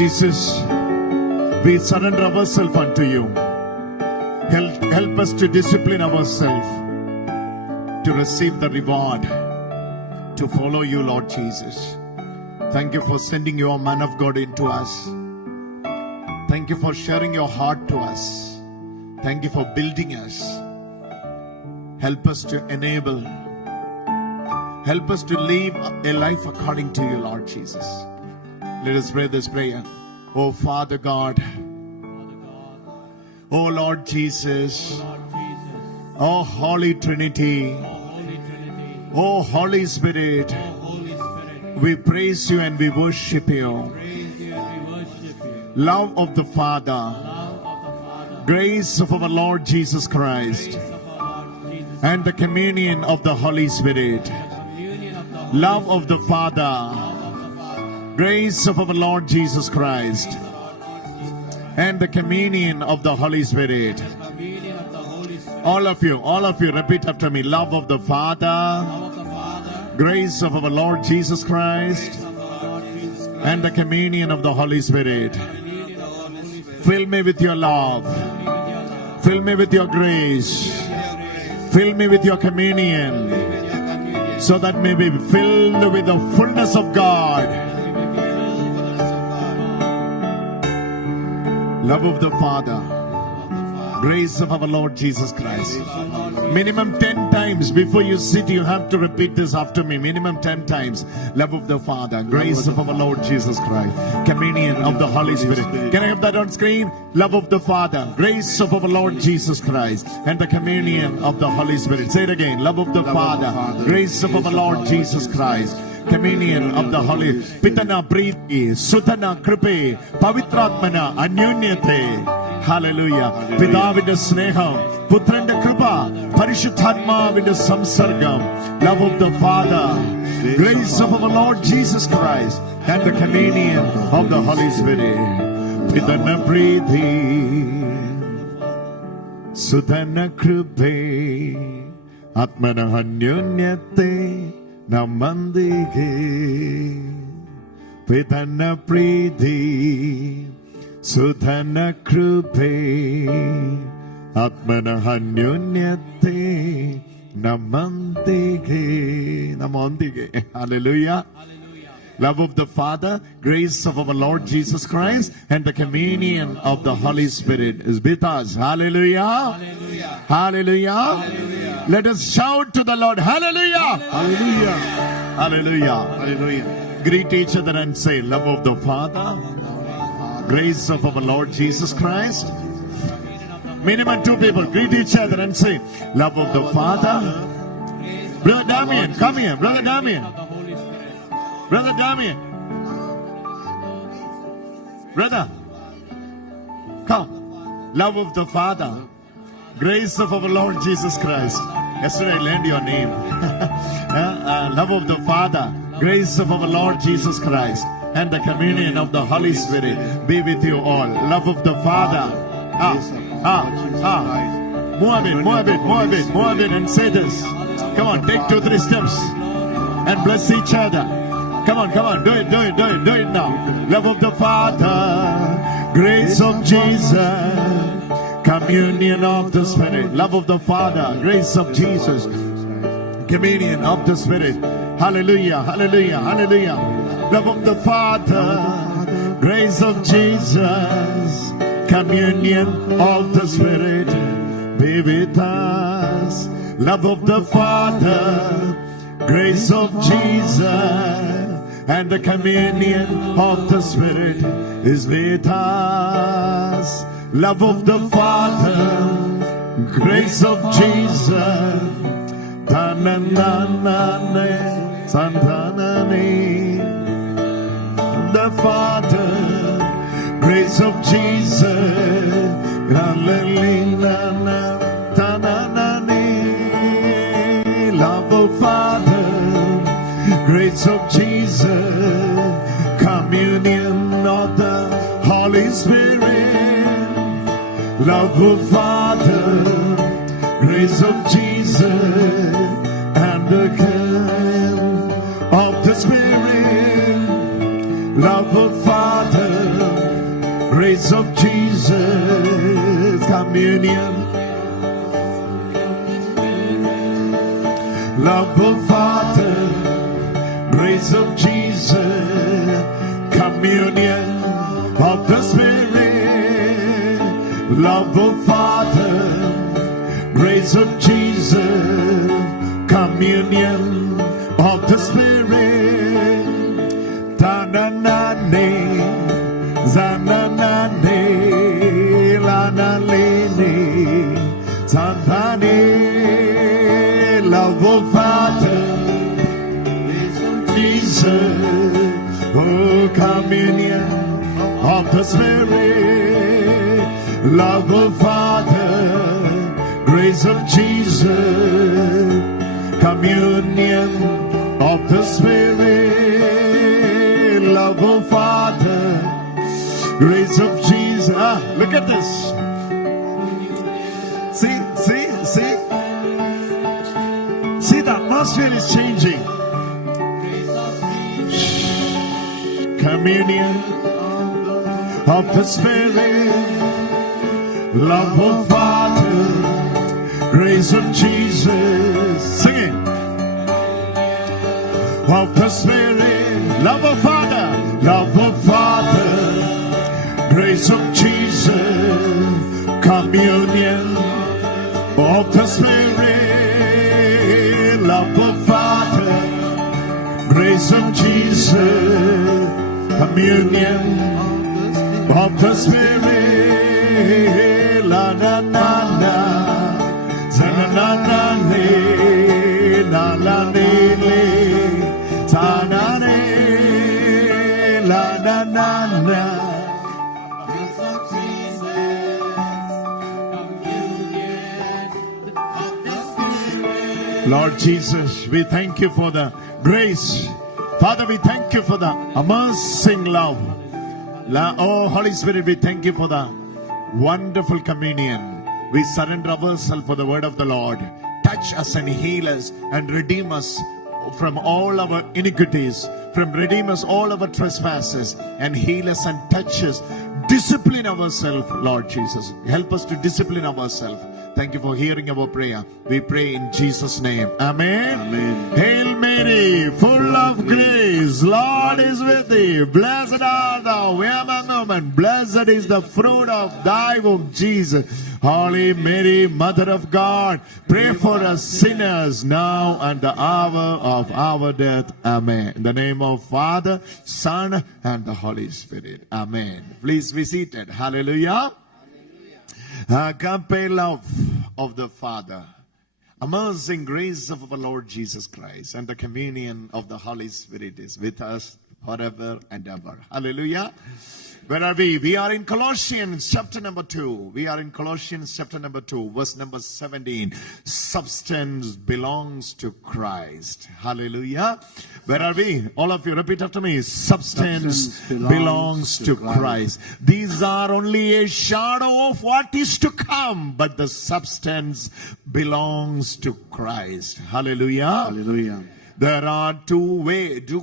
Jesus, we surrender ourselves unto you. Help us to discipline ourselves to receive the reward, to follow you, Lord Jesus. Thank you for sending your man of God into us. Thank you for sharing your heart to us. Thank you for building us. Help us to enable. Help us to live a life according to you, Lord Jesus. Let us pray this prayer. Oh Father God, oh Lord Jesus, oh Holy Trinity, oh Holy Spirit, we praise you and we worship you. Love of the Father, grace of our Lord Jesus Christ, and the communion of the Holy Spirit. Love of the Father, grace of our Lord Jesus Christ, and the communion of the Holy Spirit. All of you, repeat after me. Love of the Father, grace of our Lord Jesus Christ, and the communion of the Holy Spirit. Fill me with your love. Fill me with your grace. Fill me with your communion, so that may be filled with the fullness of God. Love of the Father, grace of our Lord Jesus Christ. Minimum 10 times before you sit, you have to repeat this after me. Minimum 10 times. Love of the Father, grace of our Lord Jesus Christ, communion of the Holy Spirit. Can I have that on screen? Love of the Father, grace of our Lord Jesus Christ, and the communion of the Holy Spirit. Say it again. Love of the Father, grace of our Lord Jesus Christ, communion of the Holy. Pitana Priti, Sutana Kripe, Pavitratmana, Anyunyate. Hallelujah. Pidavinte sneham, Putrante Kripa, Parishuddhatmavinte samsargam. Love of the Father, grace of our Lord Jesus Christ, and the communion of the Holy Spirit. Pidana Priti, Sutana Kripe, Atmana Anyunyate, Namandige. Pidana Priti, Sudhana Krupe, Atmana Hanyunyate, Namandige. Hallelujah. Love of the Father, grace of our Lord Jesus Christ, and the communion of the Holy Spirit is with us. Hallelujah. Hallelujah. Hallelujah. Hallelujah. Let us shout to the Lord. Hallelujah. Hallelujah. Hallelujah. Hallelujah. Greet each other and say, love of the Father, grace of our Lord Jesus Christ. Minimum 2 people. Greet each other and say, love of the Father. Brother Damien, come here. Brother Damien. Brother Damien. Brother, come. Love of the Father, grace of our Lord Jesus Christ. Yesterday I learned your name. Love of the Father, grace of our Lord Jesus Christ, and the communion of the Holy Spirit be with you all. Love of the Father. Move a bit, and say this. Come on, take 2-3 steps and bless each other. Come on, do it now. Love of the Father, grace of Jesus, communion of the Spirit. Love of the Father, grace of Jesus, communion of the Spirit. Hallelujah, hallelujah, hallelujah. Love of the Father, grace of Jesus, communion of the Spirit be with us. Love of the Father, grace of Jesus, and the communion of the Spirit is with us. Love of the Father, grace of Jesus, the Father, grace of Jesus, love of Father, grace of Jesus, communion of the Holy Spirit. Love of Father, grace of Jesus, and the communion of the Spirit. Love of Father, grace of Jesus, communion, love of Father, grace of Jesus, communion of the Spirit, love of Father, grace of Jesus, communion of the Spirit, ta-na-na-ne, za-na-na-ne, la-na-le-ne, sa-na-ne, love of Father, Jesus, oh, communion of the Spirit, love of Father, grace of Jesus, communion of the Spirit, love of Father, grace of Jesus. Look at this. See, the atmosphere is changing. Communion of the Spirit, love of Father, grace of Jesus. Sing it. Of the Spirit, love of Father, grace of Jesus, communion of the Spirit, love of Father, grace of Jesus, communion of the Spirit, la na na na, za na na na ne, na la ne le, ta na ne, la na na na. Lord Jesus, we thank you for the grace. Father, we thank you for the amazing love. Oh, Holy Spirit, we thank you for the wonderful communion. We surrender ourselves for the word of the Lord. Touch us and heal us and redeem us from all our iniquities, redeem us all our trespasses, and heal us and touch us. Discipline ourselves, Lord Jesus. Help us to discipline ourselves. Thank you for hearing our prayer. We pray in Jesus' name. Amen. Amen. Hail Mary, full of grace, Lord is with thee. Blessed art thou among women. Blessed is the fruit of thy womb, Jesus. Holy Mary, Mother of God, pray for us sinners now and the hour of our death. Amen. In the name of Father, Son, and the Holy Spirit. Amen. Please be seated. Hallelujah. Agape love of the Father, amazing grace of our Lord Jesus Christ, and the communion of the Holy Spirit is with us forever and ever. Hallelujah. Where are we? We are in Colossians chapter number 2. We are in Colossians chapter number 2, verse number 17. Substance belongs to Christ. Hallelujah. Where are we? All of you repeat after me. Substance belongs to Christ. These are only a shadow of what is to come, but the substance belongs to Christ. Hallelujah. Hallelujah. There are two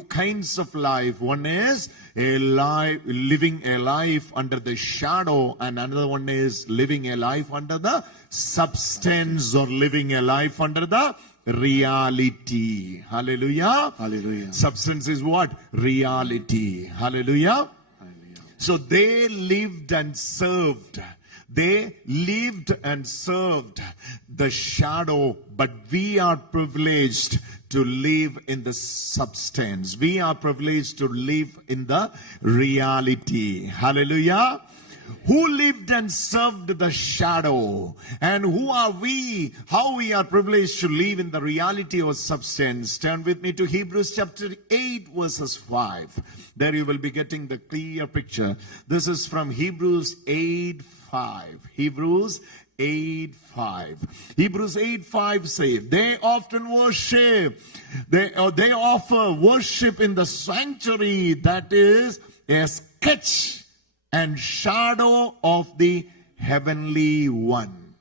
kinds of life. One is living a life under the shadow, and another one is living a life under the substance, or living a life under the reality. Hallelujah. Hallelujah. Substance is what? Reality. Hallelujah. Hallelujah. So they lived and served. They lived and served the shadow, but we are privileged to live in the substance. We are privileged to live in the reality. Hallelujah. Who lived and served the shadow? And who are we? How we are privileged to live in the reality of substance? Turn with me to Hebrews chapter 8 verses 5. There you will be getting the clear picture. This is from Hebrews 8:5. Hebrews 8:5. Hebrews 8:5 says, they often worship. They offer worship in the sanctuary, that is a sketch and shadow of the heavenly one.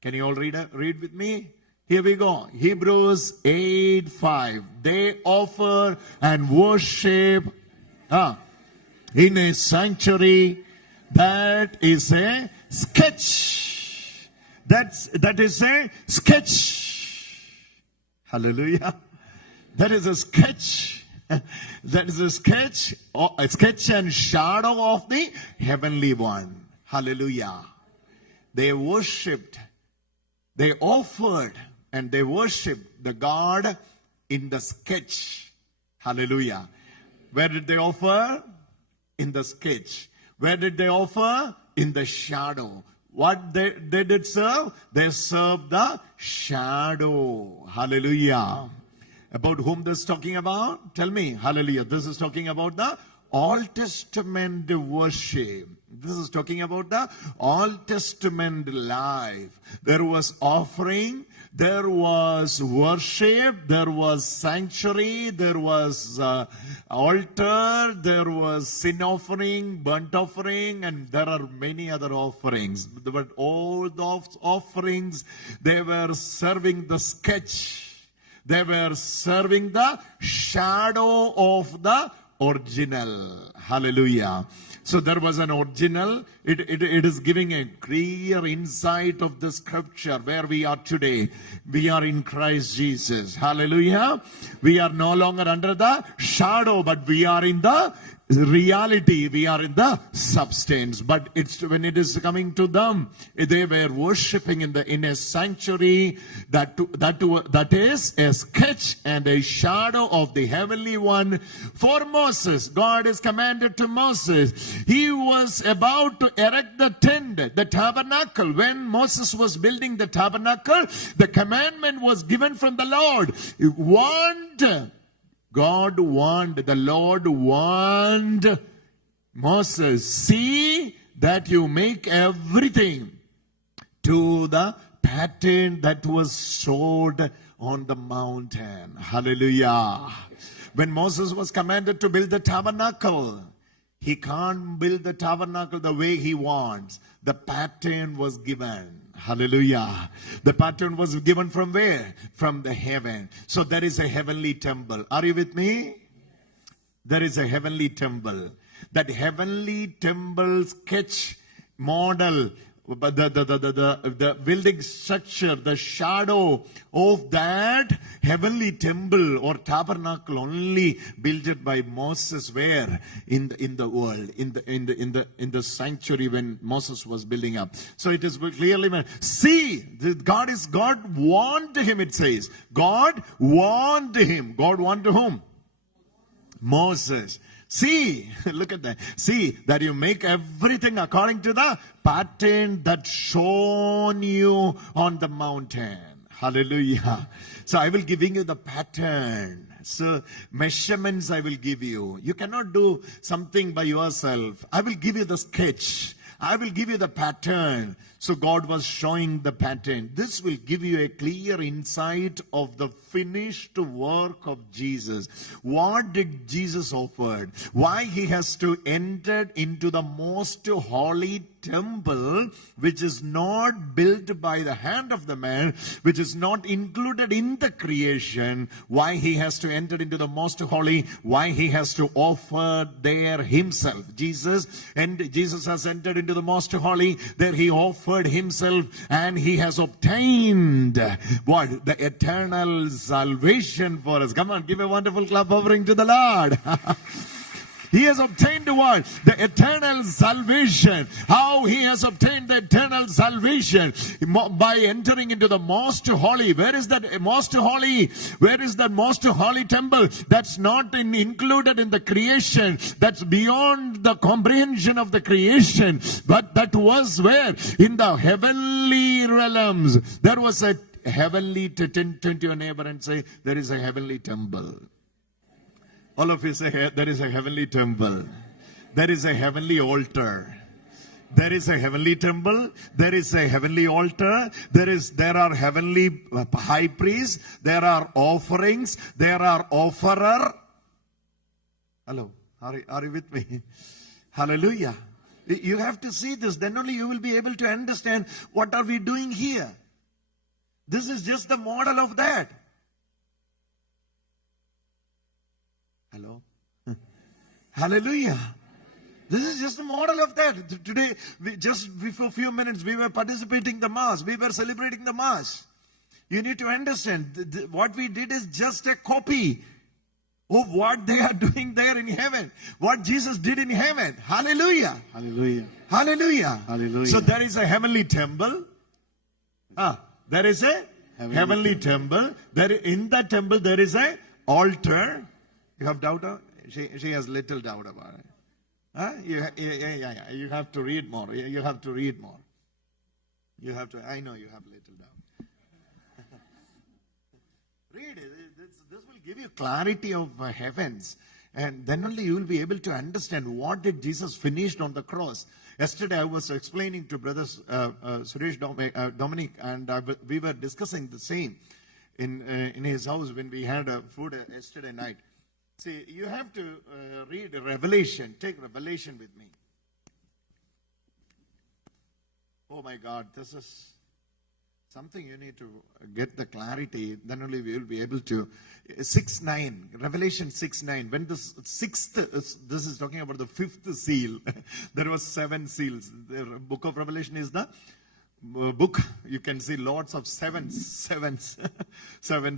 Can you all read with me? Here we go. Hebrews 8:5. They offer and worship in a sanctuary, That is a sketch. That is a sketch. Hallelujah. That is a sketch. That is a sketch and shadow of the heavenly one. Hallelujah. They worshipped, they offered, and they worshipped the God in the sketch. Hallelujah. Where did they offer? In the sketch. Where did they offer? In the shadow. What they did serve? They served the shadow. Hallelujah. About whom this is talking about? Tell me. Hallelujah. This is talking about the Old Testament worship. This is talking about the Old Testament life. There was offering, there was worship, there was sanctuary, there was altar, there was sin offering, burnt offering, and there are many other offerings. But all those offerings, they were serving the sketch. They were serving the shadow of the original. Hallelujah. So there was an original. It is giving a clear insight of the scripture where we are today. We are in Christ Jesus. Hallelujah. We are no longer under the shadow, but we are in the reality. We are in the substance. But it's when it is coming to them, they were worshipping in a sanctuary that is a sketch and a shadow of the heavenly one. For Moses, God is commanded to Moses. He was about to erect the tent, the tabernacle. When Moses was building the tabernacle, the commandment was given from the Lord. The Lord warned Moses, see that you make everything to the pattern that was showed on the mountain. Hallelujah. When Moses was commanded to build the tabernacle, he can't build the tabernacle the way he wants. The pattern was given. Hallelujah. The pattern was given from where? From the heaven. So there is a heavenly temple. Are you with me? There is a heavenly temple. That heavenly temple sketch model, the building structure, the shadow of that heavenly temple or tabernacle only built by Moses. Where? In the world, in the sanctuary when Moses was building up. So it is clearly, see, God warned him, it says. God warned him. God warned to whom? Moses. See, look at that. See that you make everything according to the pattern that shown you on the mountain. Hallelujah. So I will giving you the pattern. So measurements I will give you. You cannot do something by yourself. I will give you the sketch. I will give you the pattern. So God was showing the pattern. This will give you a clear insight of the finished work of Jesus. What did Jesus offer? Why he has to enter into the most holy temple, which is not built by the hand of the man, which is not included in the creation. Why he has to enter into the most holy, why he has to offer there himself. Jesus has entered into the most holy, there he offered himself, and he has obtained what? The eternal salvation for us. Come on, give a wonderful clap offering to the Lord. He has obtained what? The eternal salvation. How he has obtained the eternal salvation? By entering into the most holy. Where is that most holy? Where is that most holy temple? That's not included in the creation. That's beyond the comprehension of the creation. But that was where? In the heavenly realms. There was a heavenly, turn to your neighbor and say, there is a heavenly temple. All of you say, there is a heavenly temple. There is a heavenly altar. There is a heavenly temple. There is a heavenly altar. There are heavenly high priests. There are offerings. There are offerer. Hello. Are you with me? Hallelujah. You have to see this. Then only you will be able to understand what are we doing here. This is just the model of that. Hello. Hallelujah. This is just a model of that. Today, just before a few minutes, we were participating in the Mass. We were celebrating the Mass. You need to understand, what we did is just a copy of what they are doing there in heaven. What Jesus did in heaven. Hallelujah. Hallelujah. Hallelujah. Hallelujah. So there is a heavenly temple. There is a heavenly temple. In that temple there is a altar. You have doubt? She has little doubt about it. Yeah. You have to read more. You have to read more. You have to. I know you have little doubt. Read it. This will give you clarity of heavens. And then only you will be able to understand what did Jesus finish on the cross. Yesterday I was explaining to brothers Suresh Dominic, and we were discussing the same in his house when we had food yesterday night. See, you have to read Revelation. Take Revelation with me. Oh my God, this is something you need to get the clarity. Then only we will be able to. 6:9, Revelation 6:9. When the sixth, this is talking about the fifth seal. There was 7 seals. The book of Revelation is the book. You can see lots of sevens, 7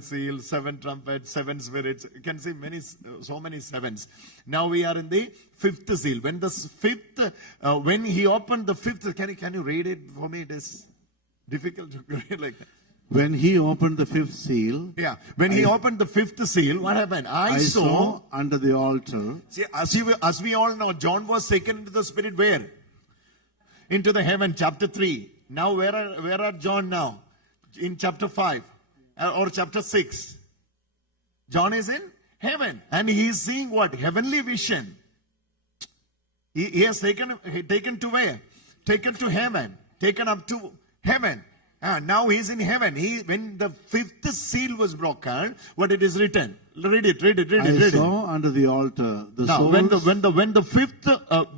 seals, 7 trumpets, 7 spirits. You can see so many sevens. Now we are in the 5th seal. When the 5th, when he opened the 5th, can you read it for me? It is difficult to read like that. When he opened the 5th seal. Yeah. When he opened the 5th seal, what happened? I saw under the altar. See, as we all know, John was taken into the Spirit where? Into the heaven, chapter 3. Now where are John now? In chapter 5 or chapter 6. John is in heaven and he is seeing what? Heavenly vision. He has taken to where? Taken to heaven. Taken up to heaven. Now he is in heaven. When the 5th seal was broken, what it is written? Read it. I saw under the altar the now, souls.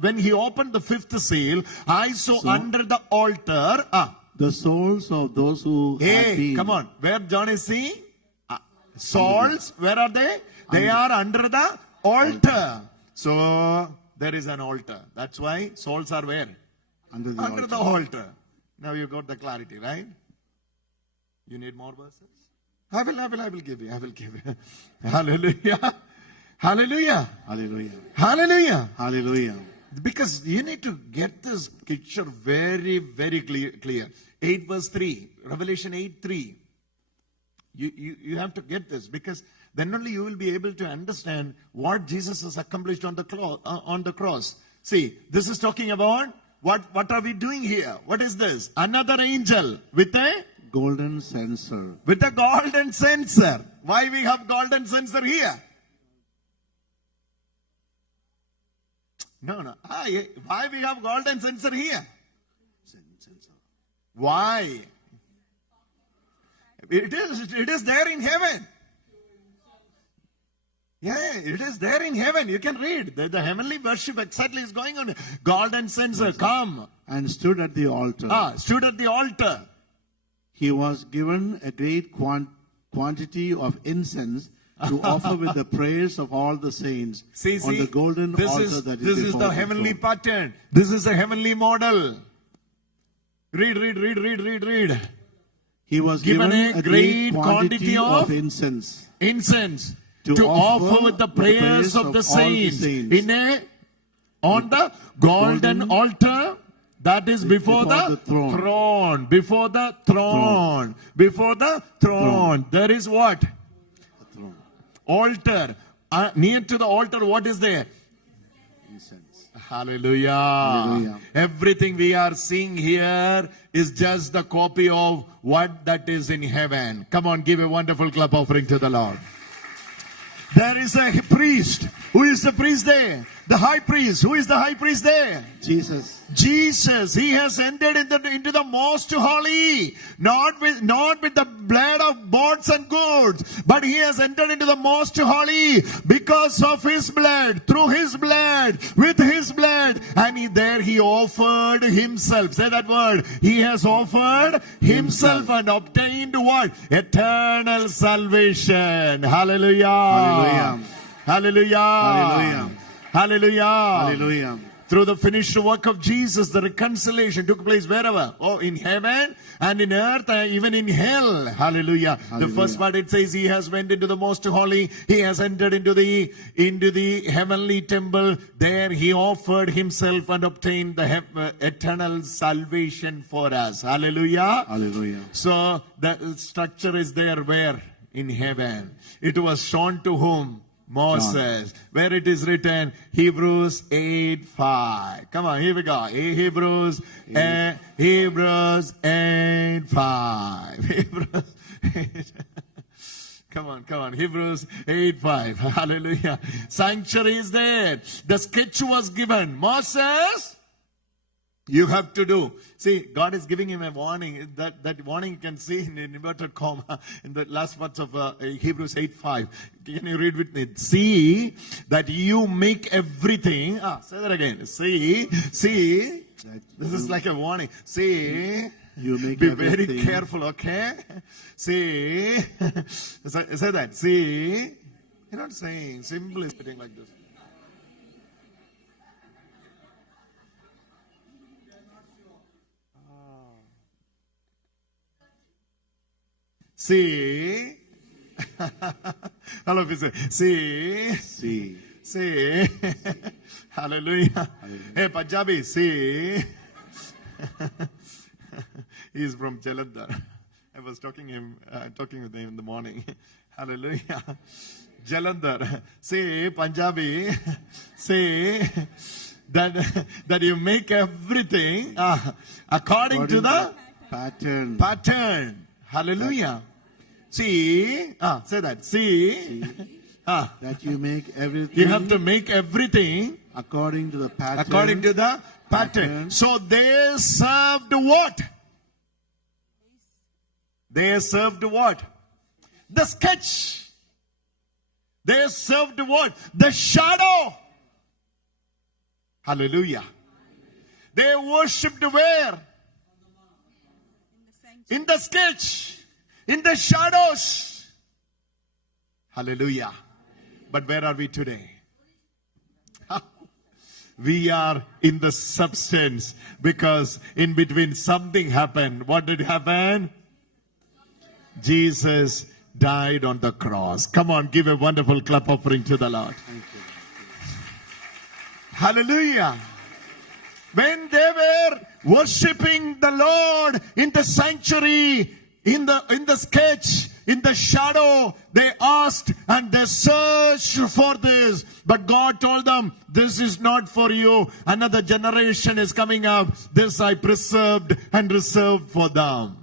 When he opened the 5th seal, I saw under the altar the souls of those who had been. Come on. Where John is seeing? Souls, where are they? They are under the altar. So there is an altar. That's why souls are where? Under the altar. Now you got the clarity, right? You need more verses? I will give you. Hallelujah. Hallelujah. Hallelujah. Hallelujah. Hallelujah. Because you need to get this picture very, very clear. 8 verse 3. Revelation 8:3. You have to get this, because then only you will be able to understand what Jesus has accomplished on the cross. See, this is talking about what are we doing here? What is this? Another angel with a golden censer. With a golden censer. Why we have golden censer here? No. Why we have golden censer here? Why? It is there in heaven. Yeah, it is there in heaven. You can read. The heavenly worship exactly is going on. Golden censer, come. And stood at the altar. Stood at the altar. He was given a great quantity of incense to offer with the prayers of all the saints on the golden altar that is before. This is the heavenly pattern. This is a heavenly model. Read. He was given a great quantity of incense. To offer with the prayers of the saints on the golden altar that is before the throne. Before the throne. Before the throne. There is what? Altar. Near to the altar, what is there? Incense. Hallelujah. Hallelujah. Everything we are seeing here is just the copy of what that is in heaven. Come on, give a wonderful clap offering to the Lord. There is a priest. Who is the priest there? The high priest. Who is the high priest there? Jesus. He has entered into the most holy, not with the blood of birds and goats, but he has entered into the most holy because of his blood, through his blood, with his blood, and he offered himself. Say that word. He has offered himself and obtained what? Eternal salvation. Hallelujah. Hallelujah. Hallelujah. Hallelujah. Hallelujah. Hallelujah. Through the finished work of Jesus, the reconciliation took place wherever? Oh, in heaven and in earth and even in hell. Hallelujah. The first part it says he has went into the most holy. He has entered into the heavenly temple. There he offered himself and obtained the eternal salvation for us. Hallelujah. Hallelujah. So the structure is there where? In heaven. It was shown to whom? Moses. Where it is written, Hebrews 8:5. Come on, here we go. Hebrews 8:5. Hebrews 8. Come on. Hebrews 8:5. Hallelujah. Sanctuary is there. The sketch was given. Moses, you have to do. See, God is giving him a warning. That warning you can see in inverted comma in the last parts of Hebrews 8:5. Can you read with me? See that you make everything. Say that again. See. This is like a warning. See. You make Be everything. very careful, okay? See. Say that. See. You're not saying. Simply sitting like this. See. Hello, officer. See. Hallelujah. Hey, Punjabi, see. He is from Jalandhar. I was talking with him in the morning. Hallelujah. Jalandhar. Say, Punjabi, say that you make everything according to the pattern. Hallelujah. See, say that. See. That you make everything. You have to make everything according to the pattern. According to the pattern. So they served what? They served what? The sketch. They served what? The shadow. Hallelujah. They worshipped where? In the sketch. In the shadows. Hallelujah. But where are we today? We are in the substance, because in between something happened. What did happen? Jesus died on the cross. Come on, give a wonderful clap offering to the Lord. Thank you. Hallelujah. When they were worshipping the Lord in the sanctuary, in the sketch, in the shadow, they asked and they searched for this. But God told them, this is not for you. Another generation is coming up. This I preserved and reserved for them.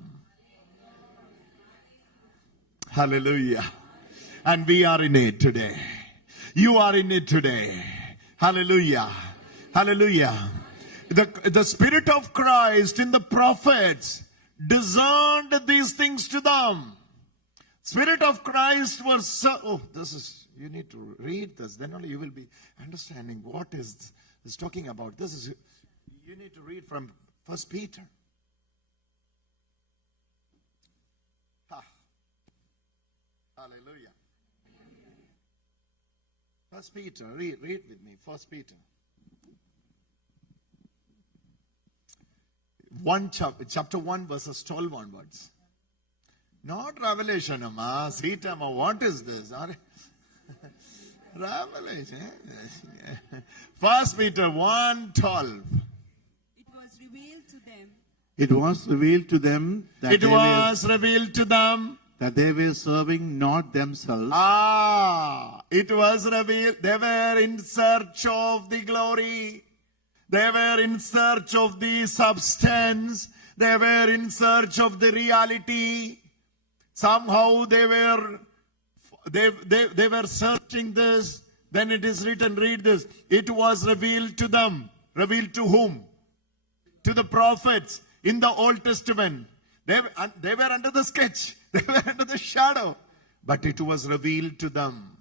Hallelujah. And we are in it today. You are in it today. Hallelujah. Hallelujah. The Spirit of Christ in the prophets discerned these things to them. Spirit of Christ was so... you need to read this. Then only you will be understanding what is talking about. You need to read from 1 Peter. Hallelujah. 1 Peter, read with me. 1 Peter. Chapter 1, verses 12 onwards. Not Revelation, Amma. Sita, Amma. What is this? Revelation. 1 Peter 1:12. It was revealed to them. It was revealed to them that they were serving not themselves. It was revealed. They were in search of the glory. They were in search of the substance. They were in search of the reality. Somehow they were searching this. Then it is written, read this. It was revealed to them. Revealed to whom? To the prophets in the Old Testament. They were under the sketch. They were under the shadow. But it was revealed to them.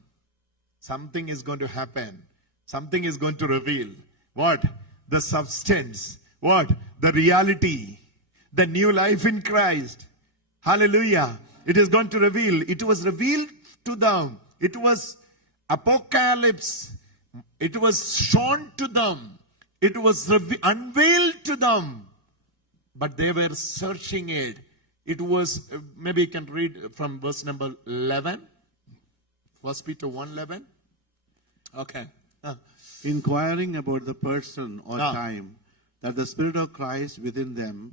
Something is going to happen. Something is going to reveal. What? The substance. What? The reality. The new life in Christ. Hallelujah. It is going to reveal. It was revealed to them. It was apocalypse. It was shown to them. It was unveiled to them, but they were searching it. It was, maybe you can read from verse number 11. 1 Peter 1:11. Okay. Inquiring about the person or time that the Spirit of Christ within them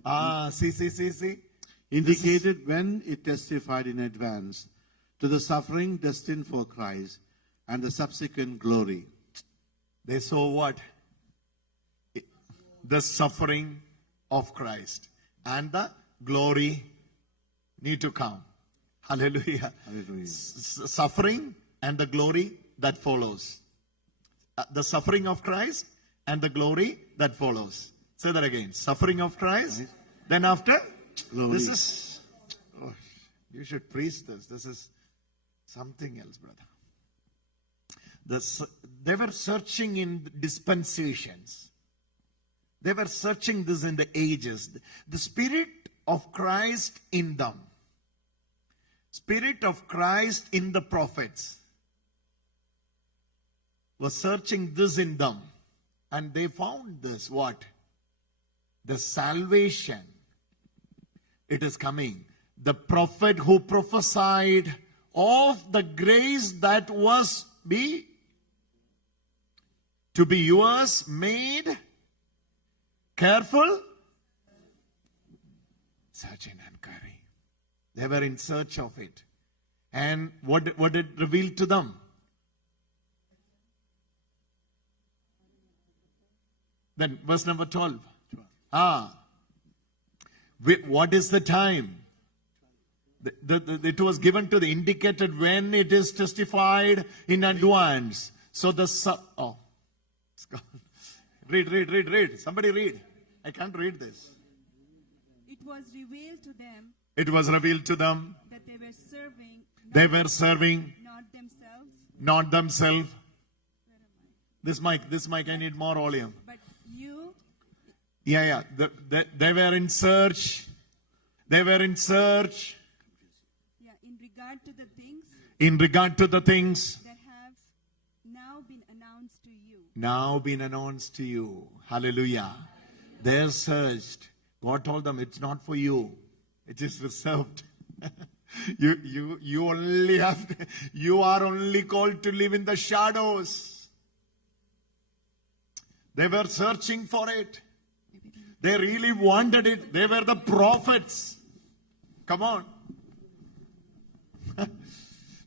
See. indicated when it testified in advance to the suffering destined for Christ and the subsequent glory. They saw what? The suffering of Christ and the glory need to come. Hallelujah. Hallelujah. Suffering and the glory that follows. The suffering of Christ and the glory that follows. Say that again. Suffering of Christ. Then after? Glory. This is, you should preach this. This is something else, brother. They were searching in dispensations. They were searching this in the ages. The Spirit of Christ in them. Spirit of Christ in the prophets was searching this in them. And they found this, what? The salvation. It is coming. The prophet who prophesied of the grace that was to be yours, made careful, search and inquiry. They were in search of it. And what it revealed to them? Then verse number 12. What is the time? It was given to the indicated when it is testified in advance. So it's gone. Read. Somebody read. I can't read this. It was revealed to them It was revealed to them. that they were serving Not themselves. This mic, I need more volume. but you Yeah. They were in search. in regard to the things that have now been announced to you. Hallelujah. They searched. God told them it's not for you. It is reserved. You only you are only called to live in the shadows. They were searching for it. They really wanted it. They were the prophets. Come on.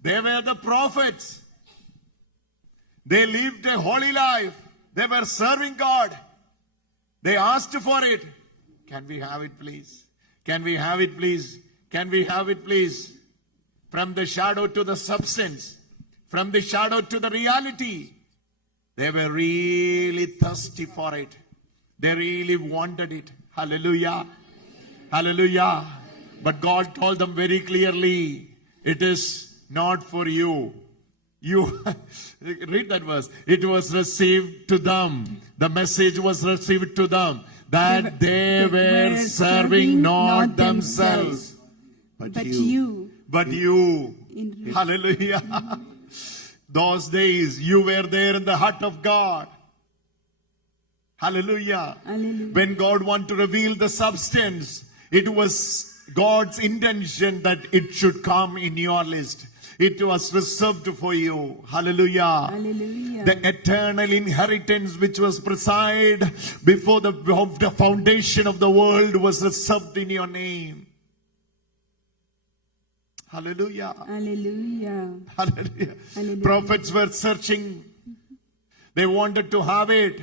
They were the prophets. They lived a holy life. They were serving God. They asked for it. Can we have it, please? Can we have it, please? Can we have it, please? From the shadow to the substance. From the shadow to the reality. They were really thirsty for it. They really wanted it. Hallelujah. Hallelujah. But God told them very clearly, it is not for you. You read that verse. It was received to them. The message was received to them that they were serving not themselves, but you. Hallelujah. Those days you were there in the heart of God. Hallelujah. Hallelujah. When God wanted to reveal the substance, it was God's intention that it should come in your list. It was reserved for you. Hallelujah. Hallelujah. The eternal inheritance which was preside before the foundation of the world was reserved in your name. Hallelujah. Hallelujah. Hallelujah. Hallelujah. Prophets were searching. They wanted to have it.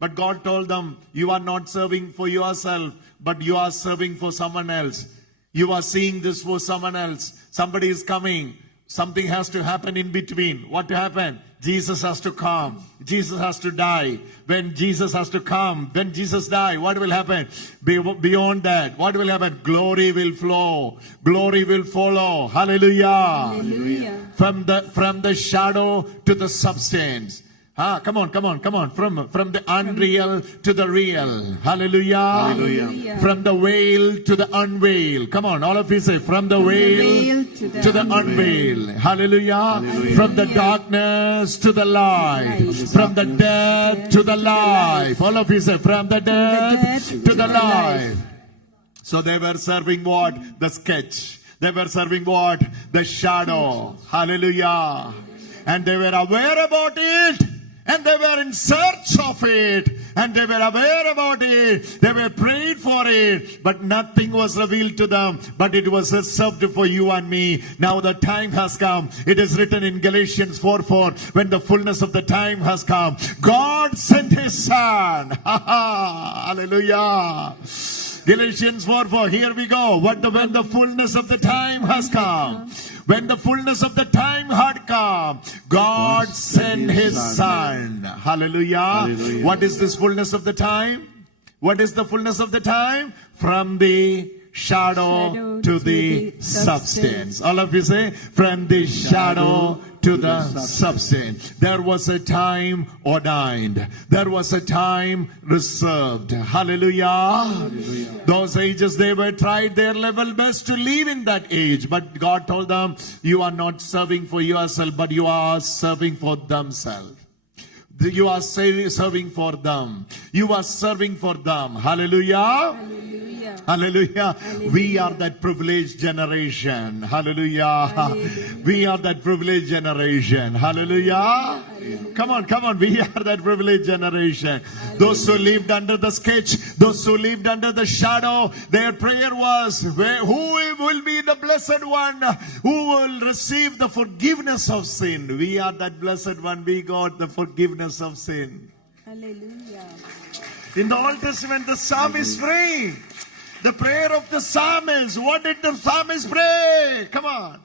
But God told them, you are not serving for yourself, but you are serving for someone else. You are seeing this for someone else. Somebody is coming. Something has to happen in between. What to happen? Jesus has to come. Jesus has to die. When Jesus has to come, when Jesus dies, what will happen? Beyond that, what will happen? Glory will flow. Glory will follow. Hallelujah. Hallelujah. From the shadow to the substance. Come on. From the unreal to the real. Hallelujah. Hallelujah. From the veil to the unveil. Come on, all of you say, from the veil to the unveil. Hallelujah. From the darkness to the light. From the death to the life. All of you say, from the death to the life. So they were serving what? The sketch. They were serving what? The shadow. Hallelujah. And they were aware about it. And they were in search of it. And they were aware about it. They were praying for it. But nothing was revealed to them. But it was reserved for you and me. Now the time has come. It is written in Galatians 4:4. When the fullness of the time has come, God sent His Son. Hallelujah. Galatians 4:4. Here we go. When the fullness of the time has come. When the fullness of the time had come, God sent His Son. Hallelujah. What is this fullness of the time? What is the fullness of the time? From the shadow to the substance. All of you say, from the shadow to the substance. There was a time ordained. There was a time reserved. Hallelujah. Those ages, they were tried their level best to live in that age. But God told them, you are not serving for yourself, but you are serving for themselves. You are serving for them. You are serving for them. Hallelujah. Hallelujah. We are that privileged generation. Hallelujah. We are that privileged generation. Hallelujah. Come on. We are that privileged generation. Those who lived under the sketch, those who lived under the shadow, their prayer was, who will be the blessed one who will receive the forgiveness of sin? We are that blessed one. We got the forgiveness of sin. Hallelujah. In the Old Testament, the psalmist prayed. The prayer of the psalmist. What did the psalmist pray? Come on.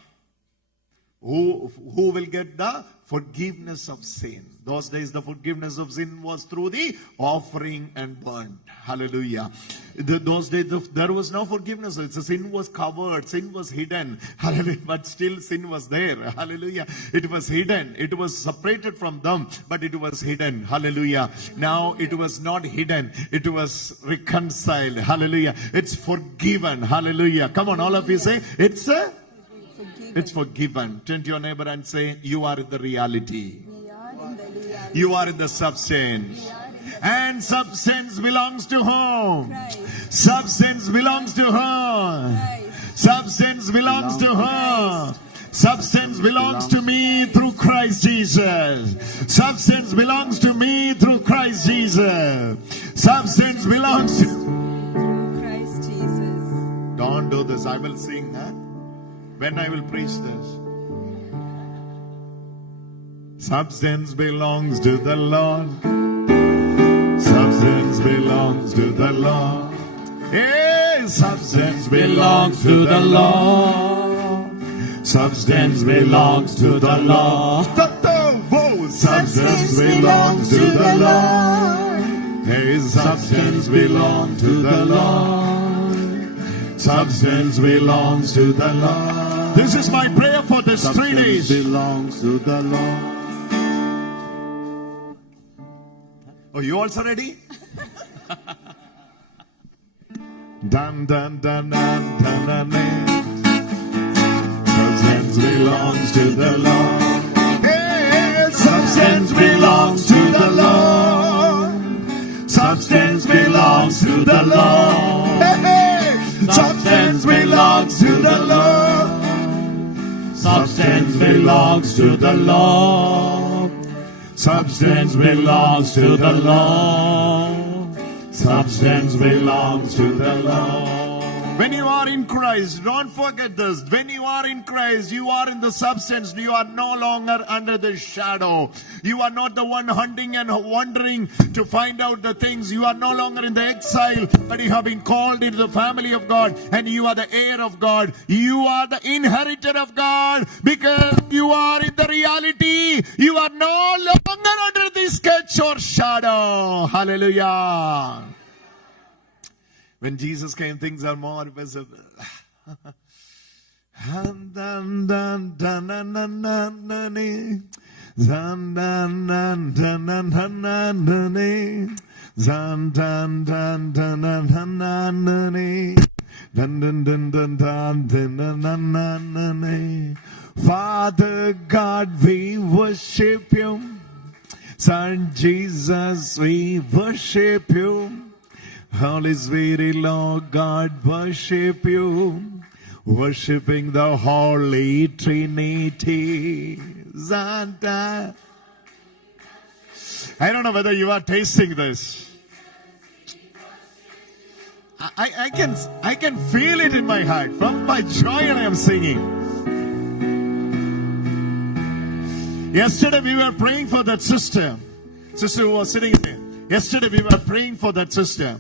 Who will get the forgiveness of sin? Those days the forgiveness of sin was through the offering and burnt. Hallelujah. Those days there was no forgiveness. The sin was covered. Sin was hidden. Hallelujah. But still sin was there. Hallelujah. It was hidden. It was separated from them, but it was hidden. Hallelujah. Now it was not hidden. It was reconciled. Hallelujah. It's forgiven. Hallelujah. Come on, all of you say, it's forgiven. Turn to your neighbor and say, you are in the reality. You are in the substance. And substance belongs to whom? Substance belongs to whom? Substance belongs to whom? Substance belongs to me through Christ Jesus. Substance belongs to me through Christ Jesus. Substance belongs to Christ Jesus. Don't do this. I will sing that. When I will preach this. Substance belongs to the Lord. Substance belongs to the Lord. Hey, substance belongs to the Lord. Substance belongs to the Lord. Substance belongs to the Lord. Hey, substance belongs to the Lord. Substance belongs to the Lord. This is my prayer for this 3 days. Belongs to the Lord. Oh, you also ready? Dun dun dun dun dun dun dun. Substance belongs to the Lord. Hey, substance belongs to the Lord. Substance belongs to the Lord. Hey, substance belongs to the Lord. Substance belongs to the Lord. Substance belongs to the Lord. Substance belongs to the Lord. When you are in Christ, don't forget this. When you are in Christ, you are in the substance. You are no longer under the shadow. You are not the one hunting and wandering to find out the things. You are no longer in the exile, but you have been called into the family of God, and you are the heir of God. You are the inheritor of God, because you are in the reality. You are no longer under the sketch or shadow. Hallelujah. When Jesus came, things are more visible. Zan dan dan dan dan dan dan dan eh. Zan dan dan dan dan dan dan dan eh. Dun dun dun dun dun dun dun dun dun dun eh. Father God, we worship you. Son Jesus, we worship you. Holy Spirit, Lord God, worship you. Worshipping the Holy Trinity. Zanta. I don't know whether you are tasting this. I can feel it in my heart. From my joy I am singing. Yesterday we were praying for that sister who was sitting there. Yesterday we were praying for that sister.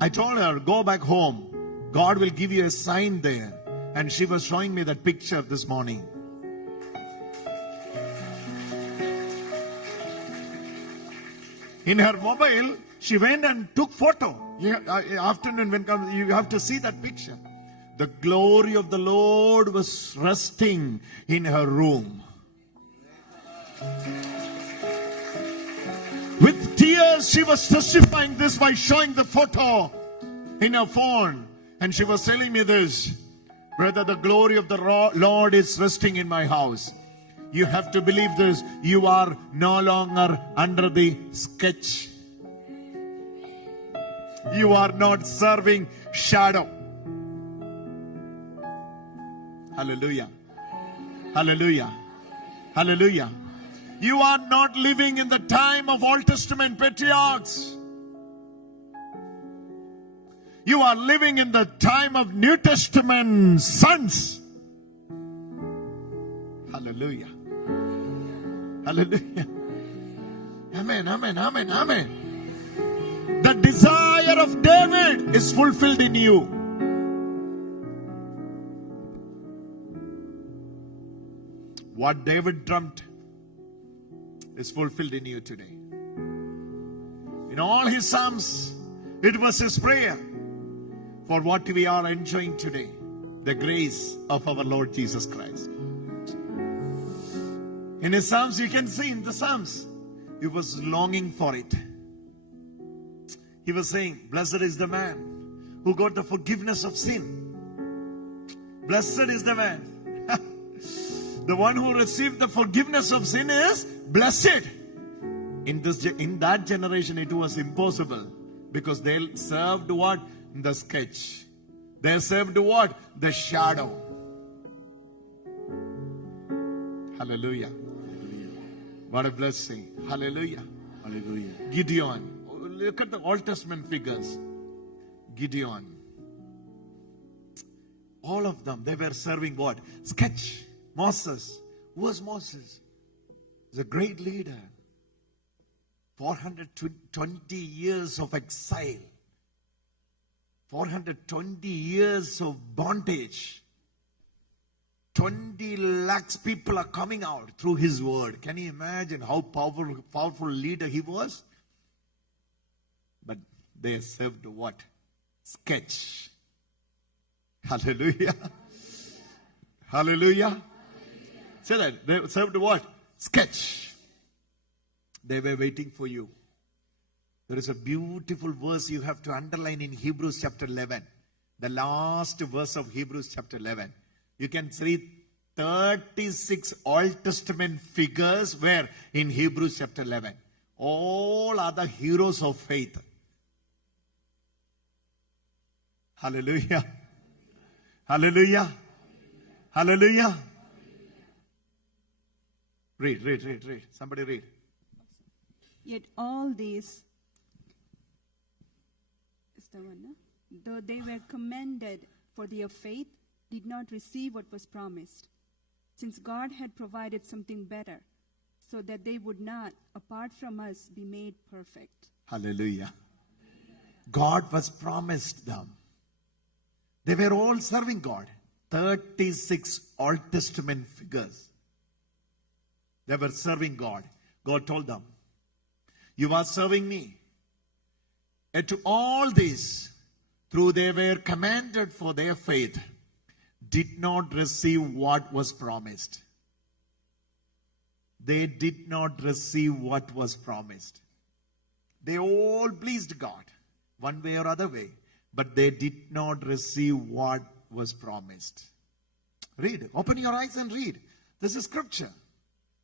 I told her, go back home. God will give you a sign there. And she was showing me that picture this morning. In her mobile, she went and took photo. Afternoon when comes, you have to see that picture. The glory of the Lord was resting in her room. With tears, she was testifying this by showing the photo in her phone. And she was telling me this, brother, the glory of the Lord is resting in my house. You have to believe this. You are no longer under the sketch. You are not serving shadow. Hallelujah. Hallelujah. Hallelujah. You are not living in the time of Old Testament patriarchs. You are living in the time of New Testament sons. Hallelujah. Hallelujah. Amen, amen, amen, amen. The desire of David is fulfilled in you. What David dreamt is fulfilled in you today. In all his psalms, it was his prayer for what we are enjoying today, the grace of our Lord Jesus Christ. In his psalms, you can see in the psalms, he was longing for it. He was saying, blessed is the man who got the forgiveness of sin. Blessed is the man. The one who received the forgiveness of sin is blessed. In that generation, it was impossible because they served what? The sketch. They served what? The shadow. Hallelujah. What a blessing. Hallelujah. Hallelujah. Gideon. Look at the Old Testament figures. Gideon. All of them, they were serving what? Sketch. Moses. Who was Moses? He's a great leader. 420 years of exile. 420 years of bondage. 20 lakhs people are coming out through his word. Can you imagine how powerful leader he was? But they served what? Sketch. Hallelujah. Hallelujah. Say that. They served what? Sketch. They were waiting for you. There is a beautiful verse you have to underline in Hebrews chapter 11. The last verse of Hebrews chapter 11. You can see 36 Old Testament figures where in Hebrews chapter 11. All other heroes of faith. Hallelujah. Hallelujah. Hallelujah. Read. Somebody read. Yet all these, is the one, no? Though they were commended for their faith, did not receive what was promised, since God had provided something better, so that they would not, apart from us, be made perfect. Hallelujah. God was promised them. They were all serving God. 36 Old Testament figures. They were serving God. God told them, you are serving me. And to all these, through they were commanded for their faith, did not receive what was promised. they did not receive what was promised. They all pleased God, one way or other way, but they did not receive what was promised. Read. Open your eyes and read. This is scripture.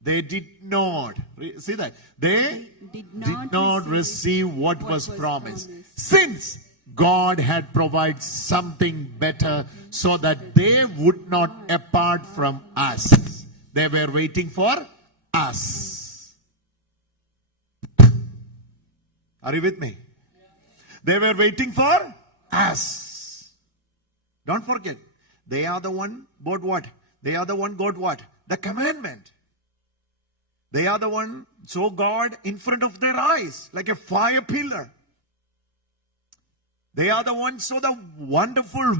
They did not. See that? They did not receive what was promised. Since God had provided something better so that they would not depart from us. They were waiting for us. Are you with me? They were waiting for us. Don't forget, they are the one got what? They are the one got what? The commandment. They are the one saw God in front of their eyes like a fire pillar. They are the ones saw the wonderful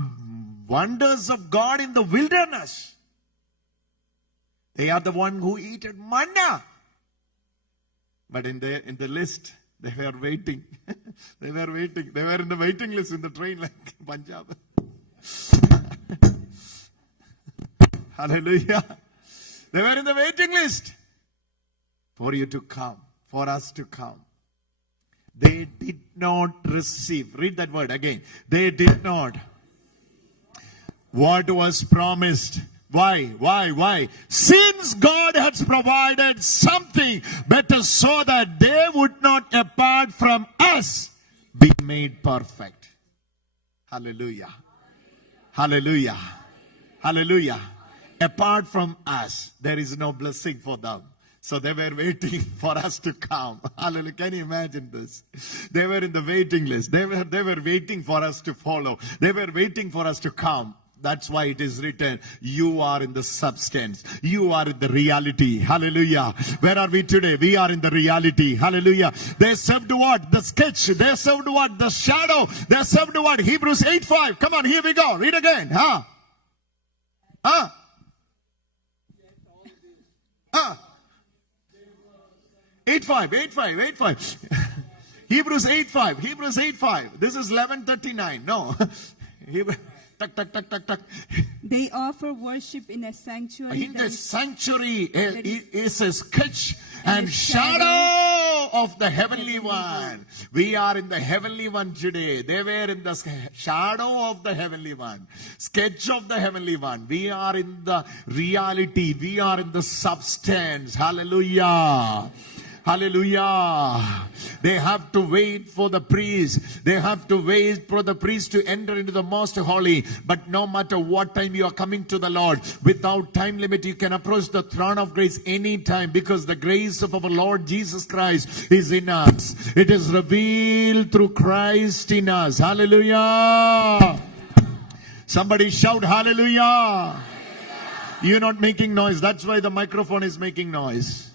wonders of God in the wilderness. They are the one who eaten manna. But in the list, they were waiting. They were waiting. They were in the waiting list in the train like Punjab. Hallelujah. They were in the waiting list for you to come, for us to come. They did not receive. Read that word again. They did not. What was promised. Why? Since God has provided something better so that they would not, apart from us, be made perfect. Hallelujah. Hallelujah. Hallelujah. Apart from us, there is no blessing for them. So they were waiting for us to come. Hallelujah. Can you imagine this? They were in the waiting list. They were waiting for us to follow. They were waiting for us to come. That's why it is written, you are in the substance. You are in the reality. Hallelujah. Where are we today? We are in the reality. Hallelujah. They served what? The sketch. They served what? The shadow. They served what? Hebrews 8:5. Come on, here we go. Read again. 8:5. Hebrews 8:5. This is 11:39. No. Tuck. They offer worship in a sanctuary. In the sanctuary is a sketch and shadow of the heavenly one. We are in the heavenly one today. They were in the shadow of the heavenly one. Sketch of the heavenly one. We are in the reality. We are in the substance. Hallelujah. Hallelujah. They have to wait for the priest. They have to wait for the priest to enter into the most holy. But no matter what time you are coming to the Lord, without time limit, you can approach the throne of grace anytime, because the grace of our Lord Jesus Christ is in us. It is revealed through Christ in us. Hallelujah. Somebody shout hallelujah. You're not making noise. That's why the microphone is making noise.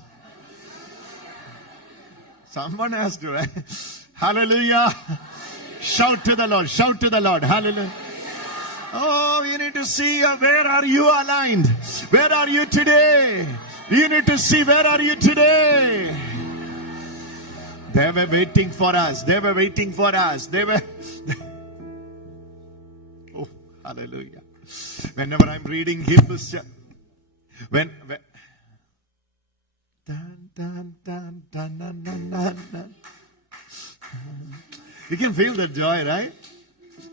Someone has to, right? Hallelujah. Shout to the Lord. Shout to the Lord. Hallelujah. Oh, you need to see where are you aligned? Where are you today? You need to see where are you today? They were waiting for us. They were waiting for us. They were. Oh, hallelujah. Whenever I'm reading Hebrews, when dun, dun, dun, dun, dun, dun, dun, dun. You can feel that joy, right?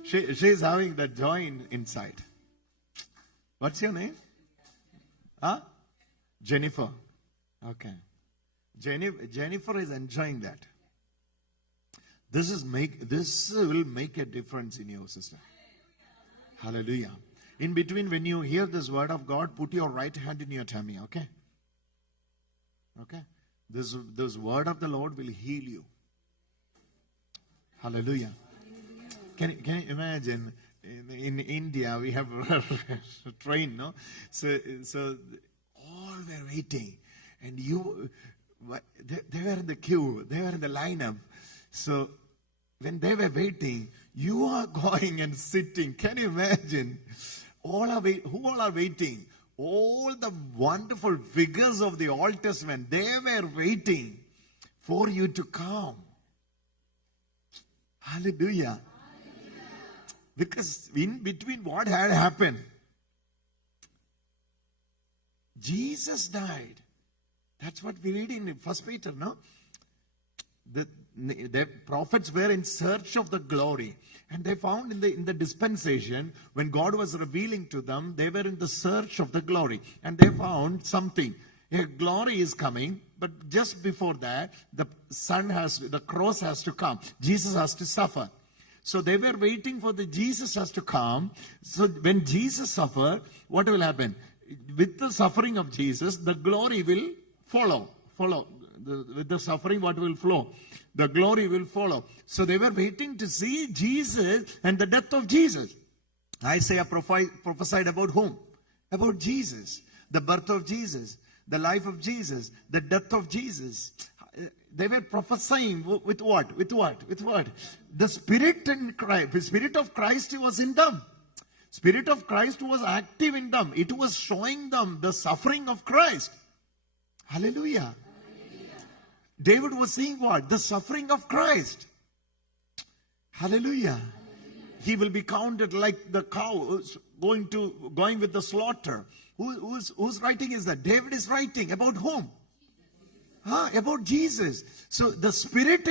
She's having that joy inside. What's your name? Jennifer. Okay. Jennifer is enjoying that. This will make a difference in you, sister. Hallelujah. In between, when you hear this word of God, put your right hand in your tummy, okay? Okay? This word of the Lord will heal you. Hallelujah. Can you imagine, in India, we have a train, no? So all were waiting. And they were in the queue. They were in the lineup. So when they were waiting, you are going and sitting. Can you imagine? Who all are waiting? All the wonderful figures of the Old Testament, they were waiting for you to come. Hallelujah. Because in between, what had happened? Jesus died. That's what we read in 1 Peter, no? The prophets were in search of the glory. And they found in the dispensation, when God was revealing to them, they were in the search of the glory. And they found something. A glory is coming, but just before that, the cross has to come. Jesus has to suffer. So they were waiting for the Jesus has to come. So when Jesus suffered, what will happen? With the suffering of Jesus, the glory will follow. With the suffering, what will flow? The glory will follow. So they were waiting to see Jesus and the death of Jesus. Isaiah prophesied about whom? About Jesus. The birth of Jesus. The life of Jesus. The death of Jesus. They were prophesying with what? With what? With what? The Spirit in Christ. The Spirit of Christ was in them. Spirit of Christ was active in them. It was showing them the suffering of Christ. Hallelujah. David was seeing what? The suffering of Christ. Hallelujah. He will be counted like the cow going with the slaughter. Whose writing is that? David is writing about whom? About Jesus. So the Spirit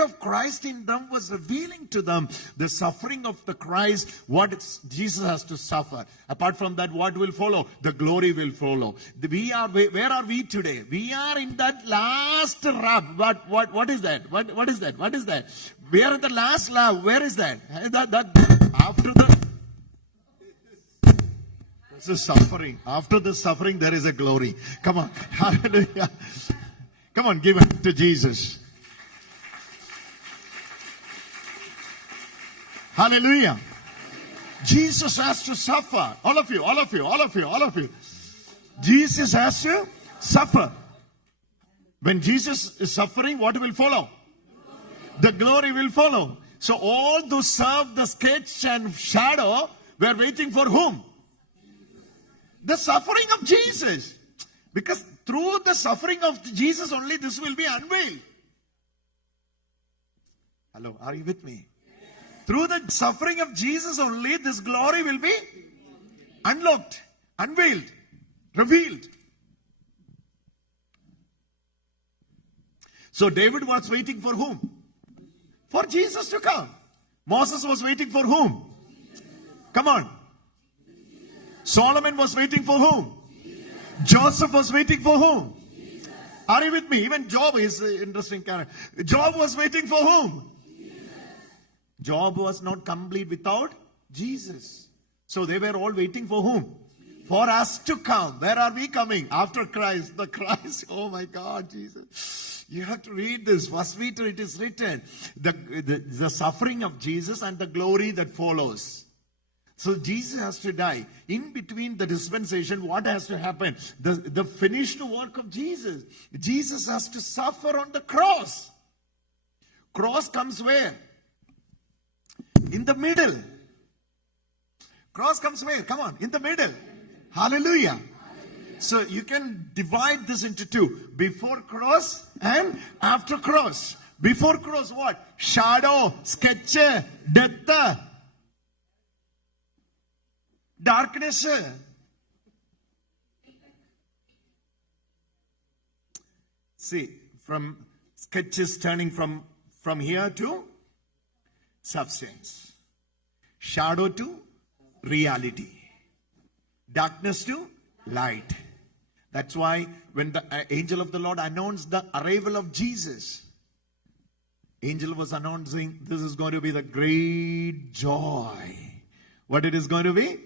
of Christ in them was revealing to them the suffering of the Christ, what Jesus has to suffer. Apart from that, what will follow? The glory will follow. Where are we today? We are in that last lap. What is that? What is that? What is that? We are in the last lap. Where is that? After this is suffering. After the suffering, there is a glory. Come on. Hallelujah. Come on, give it to Jesus. Hallelujah. Jesus has to suffer. All of you. Jesus has to suffer. When Jesus is suffering, what will follow? The glory will follow. So all those serve the sketch and shadow were waiting for whom? The suffering of Jesus. Because through the suffering of Jesus only this will be unveiled. Hello, are you with me? Yes. Through the suffering of Jesus only this glory will be unlocked, unveiled, revealed. So David was waiting for whom? For Jesus to come. Moses was waiting for whom? Come on. Solomon was waiting for whom? Joseph was waiting for whom? Jesus. Are you with me? Even Job is an interesting character. Job was waiting for whom? Jesus. Job was not complete without Jesus. So they were all waiting for whom? Jesus. For us to come. Where are we coming? After Christ. The Christ. Oh my God, Jesus. You have to read this. First Peter, it is written. The suffering of Jesus and the glory that follows. So Jesus has to die. In between the dispensation, what has to happen? The finished work of Jesus. Jesus has to suffer on the cross. Cross comes where? In the middle. Cross comes where? Come on, in the middle. Hallelujah. So you can divide this into two. Before cross and after cross. Before cross what? Shadow, sketch, death. Darkness. See, from sketches turning from here to substance. Shadow to reality. Darkness to light. That's why when the angel of the Lord announced the arrival of Jesus, angel was announcing this is going to be the great joy. What it is going to be?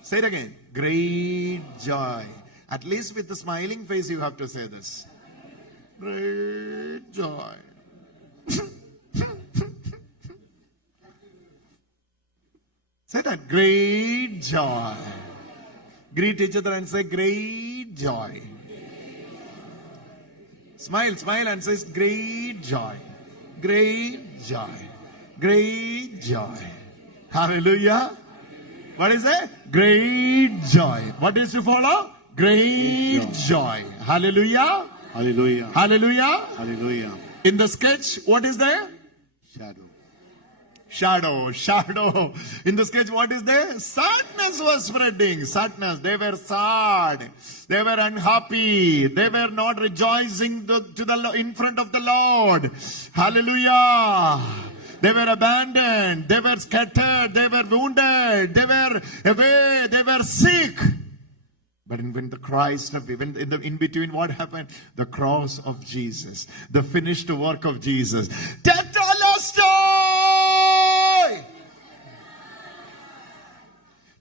Say it again. Great joy. At least with a smiling face you have to say this. Great joy. Say that. Great joy. Greet each other and say great joy. Smile and say great joy. Great joy. Great joy. Hallelujah. What is it? Great joy. What is to follow? Great joy. Hallelujah. Hallelujah. Hallelujah. Hallelujah. In the sketch, what is there? Shadow. Shadow. In the sketch, what is there? Sadness was spreading. Sadness. They were sad. They were unhappy. They were not rejoicing in front of the Lord. Hallelujah. They were abandoned. They were scattered. They were wounded. They were away. They were sick. But when the Christ, in between, what happened? The cross of Jesus, the finished work of Jesus. Tetelestai!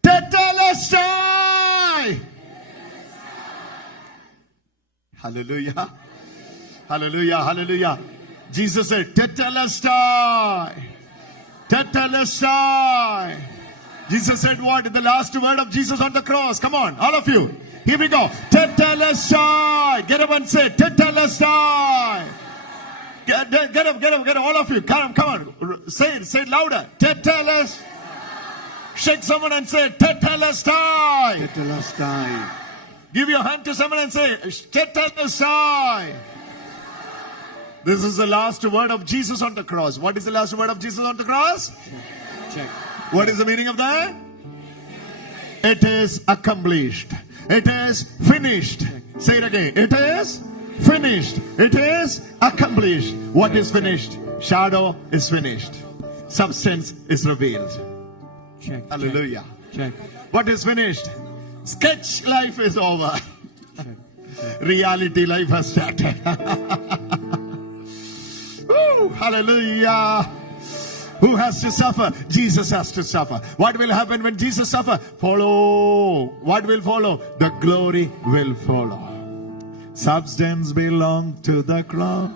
Tetelestai! Hallelujah! Hallelujah! Hallelujah! Jesus said, Tetelestai! Tetelestai! Jesus said what? The last word of Jesus on the cross. Come on, all of you. Here we go. Tetelestai. Get up and say, Tetelestai. Get up, all of you. Come on. Say it louder. Tetelestai. Shake someone and say, Tetelestai. Tetelestai. Give your hand to someone and say, Tetelestai. This is the last word of Jesus on the cross. What is the last word of Jesus on the cross? Check. What is the meaning of that? It is accomplished. It is finished. Say it again. It is finished. It is accomplished. What is finished? Shadow is finished. Substance is revealed. Check. Hallelujah. Check. What is finished? Sketch life is over. Reality life has started. Woo, hallelujah. Who has to suffer? Jesus has to suffer. What will happen when Jesus suffers? Follow. What will follow? The glory will follow. Substance belongs to the cross.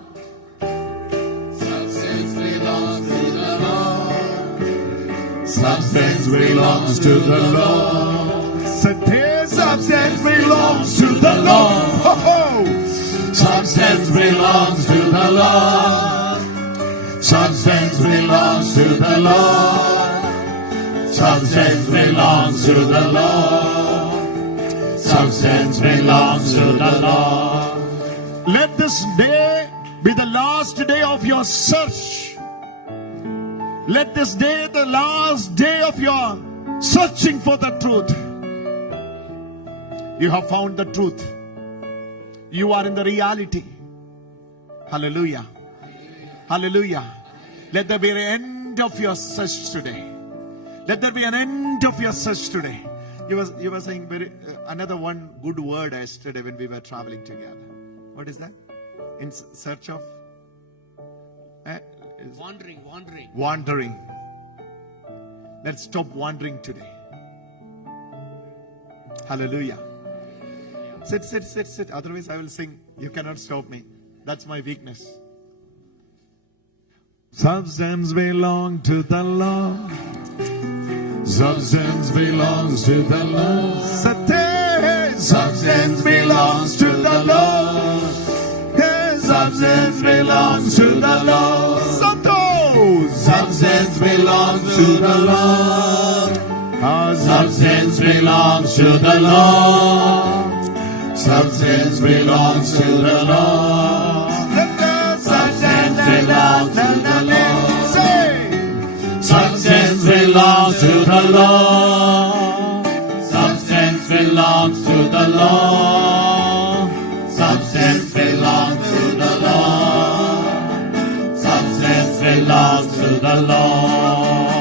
Substance belongs to the Lord. Substance belongs to the Lord. Substance belongs to the Lord. Ho-ho. Substance belongs to the Lord. Substance belongs to the Lord. Substance belongs to the Lord. Substance belongs to the Lord. Let this day be the last day of your search. Let this day the last day of your searching for the truth. You have found the truth. You are in the reality. Hallelujah. Hallelujah. Let there be an end of your search today. Let there be an end of your search today. You were saying another one good word yesterday when we were traveling together. What is that? In search of? Wandering. Let's stop wandering today. Hallelujah. Sit. Otherwise I will sing. You cannot stop me. That's my weakness. Substance belongs to the Lord. Substance belongs to the Lord. Substance belongs to the Lord. Substance belongs to the Lord. Substance belongs to the Lord. Substance belongs to the Lord. Substance belongs to the Lord. Substance belongs to the Lord. Substance belongs to the Lord. Substance belongs to the Lord. Substance belongs to the Lord. Substance belongs to the Lord.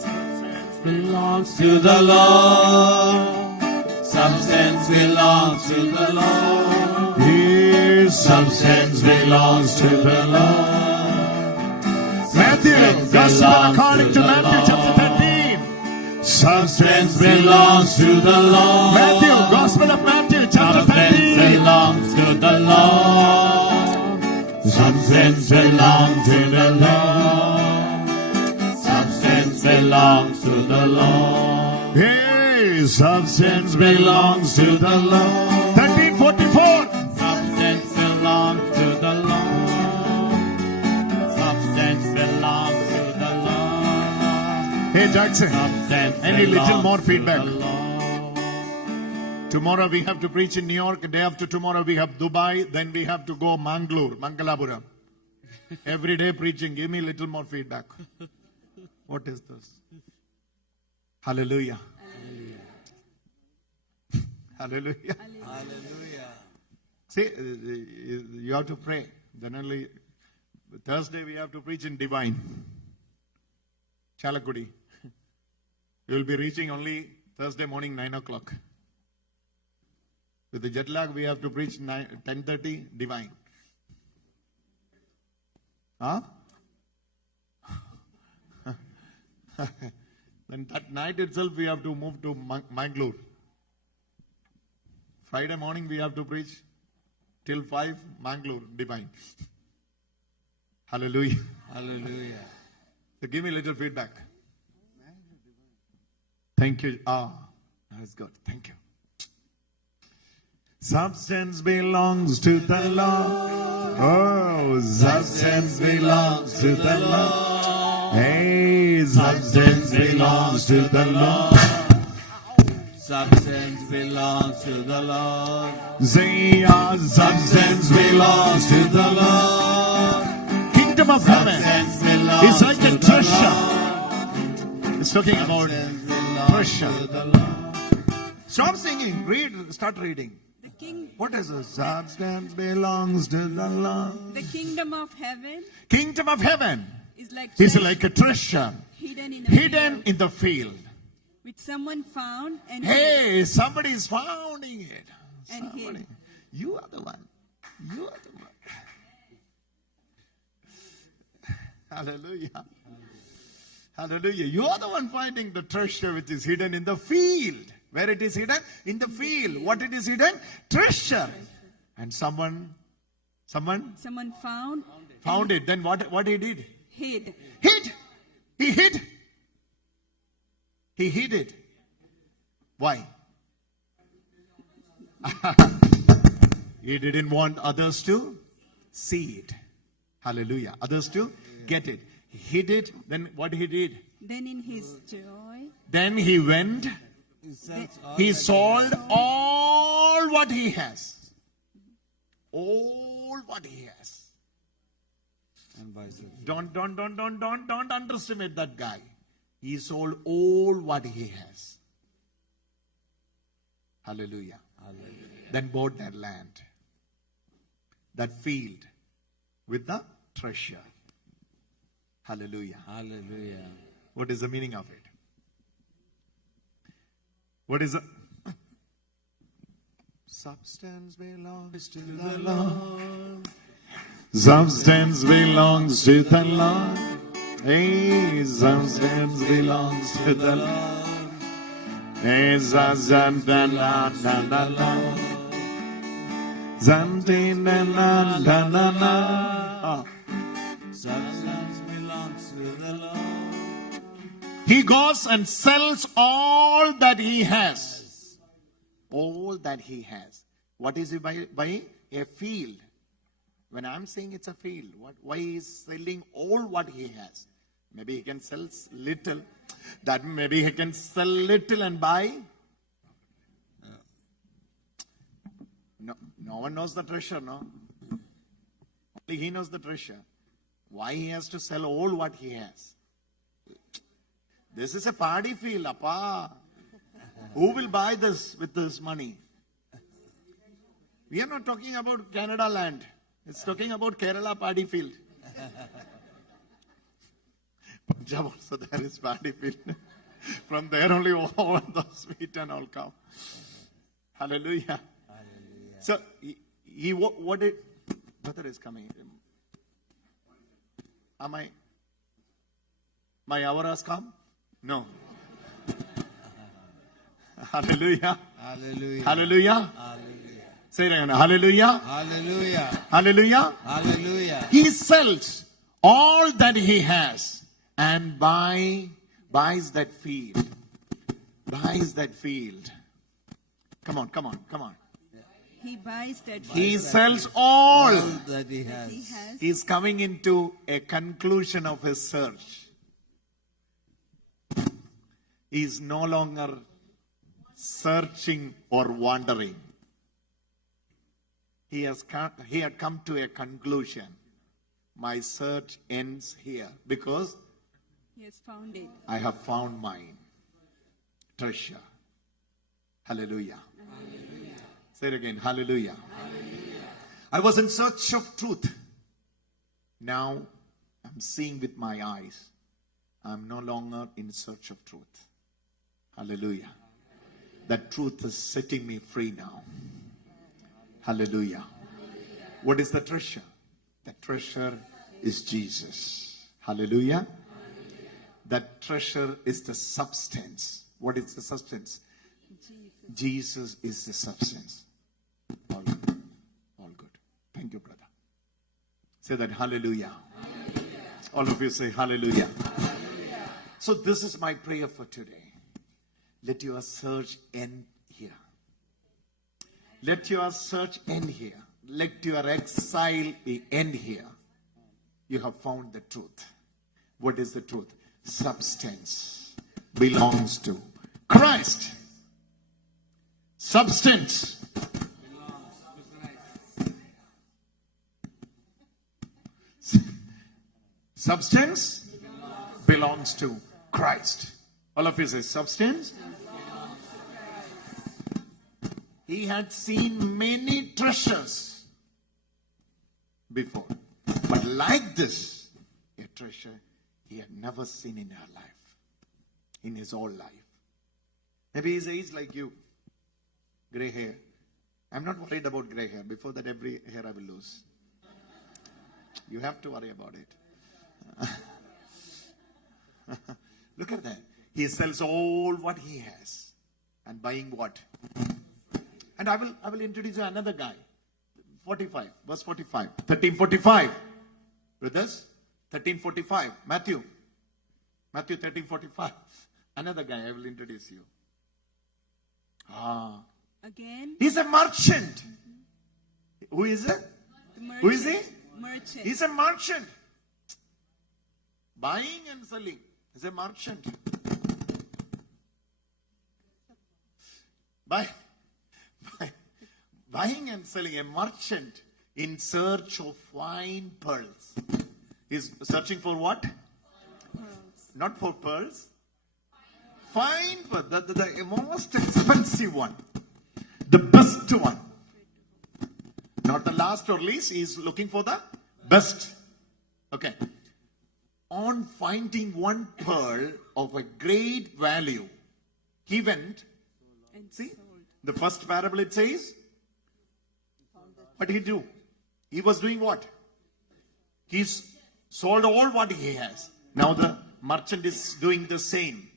Substance belongs to the Lord. Substance belongs to the Lord. His Substance belongs to the Lord. Matthew, Gospel according to Matthew chapter 13. Substance belongs to the Lord. Matthew, Gospel of Matthew chapter Substance 13. belongs to the Lord. Substance belongs to the Lord. Substance belongs to the Lord. Hey, substance belongs to the Lord. 13:44. Substance belongs to the Lord. Substance belongs to the Lord. Hey Jackson, Substance any little belongs more to feedback? the Lord. Tomorrow we have to preach in New York. Day after tomorrow we have Dubai. Then we have to go Mangalore, Mangalapuram. Every day preaching. Give me a little more feedback. What is this? Hallelujah. Hallelujah. Hallelujah. See, you have to pray. Then only Thursday we have to preach in divine. Chalakudi. You will be reaching only Thursday morning 9 o'clock. With the jet lag, we have to preach 10:30 divine. Huh? Then that night itself we have to move to Mangalore. Friday morning we have to preach till 5 Mangalore divine. Hallelujah. Hallelujah. So give me a little feedback. Thank you. That's good. Thank you. Substance belongs to the Lord. Oh, substance belongs to the Lord. Hey, substance belongs to the Lord. Substance belongs to the Lord. Say, our substance belongs to the Lord. Kingdom of heaven is like a treasure. It's talking about treasure. Stop singing. Start reading. What is it? Substance belongs to the Lord. The kingdom of heaven Kingdom of heaven is like is treasure like a treasure hidden hidden in the field. which someone found and Hey, somebody is finding it. And hid. Somebody. You are the one. You are the one. Hallelujah. Hallelujah. You are the one finding the treasure which is hidden in the field. Where it is hidden? In the field. What it is hidden? Treasure. And someone found it. Then what he did? hid. Hid. He hid. He hid it. Why? He didn't want others to see it. Hallelujah. Others to get it. He hid it. Then what he did? Then in his joy, Then he went. He sold all what he has. All what he has. And buys it. Don't underestimate that guy. He sold all what he has. Hallelujah. Hallelujah. Then bought that land, that field with the treasure. Hallelujah. Hallelujah. What is the meaning of it? What is the substance belongs to the Lord. Substance belongs to the Lord. Hey, substance belongs to the Lord. Hey, substance belongs to the Lord. Substance belongs to the Lord. He goes and sells all that he has. All that he has. What is he buying? A field. When I'm saying it's a field, why he is selling all what he has? Maybe he can sell little. That maybe he can sell little and buy. No one knows the treasure, no? Only he knows the treasure. Why he has to sell all what he has? This is a party field, appa. Who will buy this with this money? We are not talking about Canada land. It's talking about Kerala party field. Punjab also there is party field. From there only all the sweet and all come. Hallelujah. So what did brother is coming? My hour has come? No. Hallelujah. Hallelujah. Hallelujah. Hallelujah. Say it again. Hallelujah. Hallelujah. Hallelujah. Hallelujah. He sells all that he has and buys that field. Buys that field. Come on. he buys that He sells all. That he has. he has. He's coming into a conclusion of his search. He's no longer searching or wandering. He had come to a conclusion. My search ends here because He has found it. I have found mine treasure. Hallelujah. Say it again. Hallelujah. I was in search of truth. Now I'm seeing with my eyes. I'm no longer in search of truth. Hallelujah. That truth is setting me free now. Hallelujah. What is the treasure? The treasure is Jesus. Hallelujah. That treasure is the substance. What is the substance? Jesus is the substance. All good. All good. Thank you, brother. Say that. Hallelujah. All of you say hallelujah. So this is my prayer for today. Let your search end here. Let your search end here. Let your exile end here. You have found the truth. What is the truth? Substance belongs to Christ. Substance. Substance belongs to Christ. All of you say substance. He had seen many treasures before. But like this, a treasure he had never seen in her life. In his whole life. Maybe he's aged like you. Gray hair. I'm not worried about gray hair. Before that, every hair I will lose. You have to worry about it. Look at that. He sells all what he has. And buying what? And I will introduce you another guy. 45. Verse 45. 1345. Brothers. 1345. Matthew 1345. Another guy I will introduce you. Again, He's a merchant. Who is it? the merchant. Who is he? Merchant. He's a merchant. Buying and selling. He's a merchant. Buying and selling, a merchant in search of fine pearls. He's searching for what? Pearls. Not for pearls. Fine pearls. The most expensive one. The best one. Not the last or least. He's looking for the best. Okay. On finding one pearl of a great value, he went. And See, sold. the first parable it says, what did he do? He was doing what? He's sold all what he has. Now the merchant is doing the same.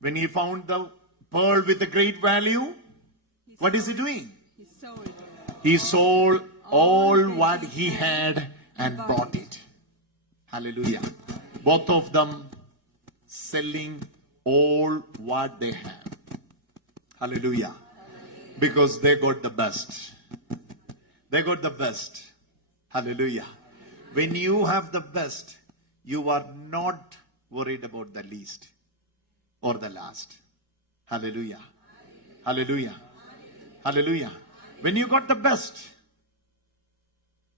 When he found the pearl with a great value, what is he doing? He sold. He sold all what he had and bought it. Hallelujah. Both of them selling all what they have. Hallelujah. Because they got the best. They got the best. Hallelujah. When you have the best, you are not worried about the least or the last. Hallelujah. Hallelujah. Hallelujah. When you got the best,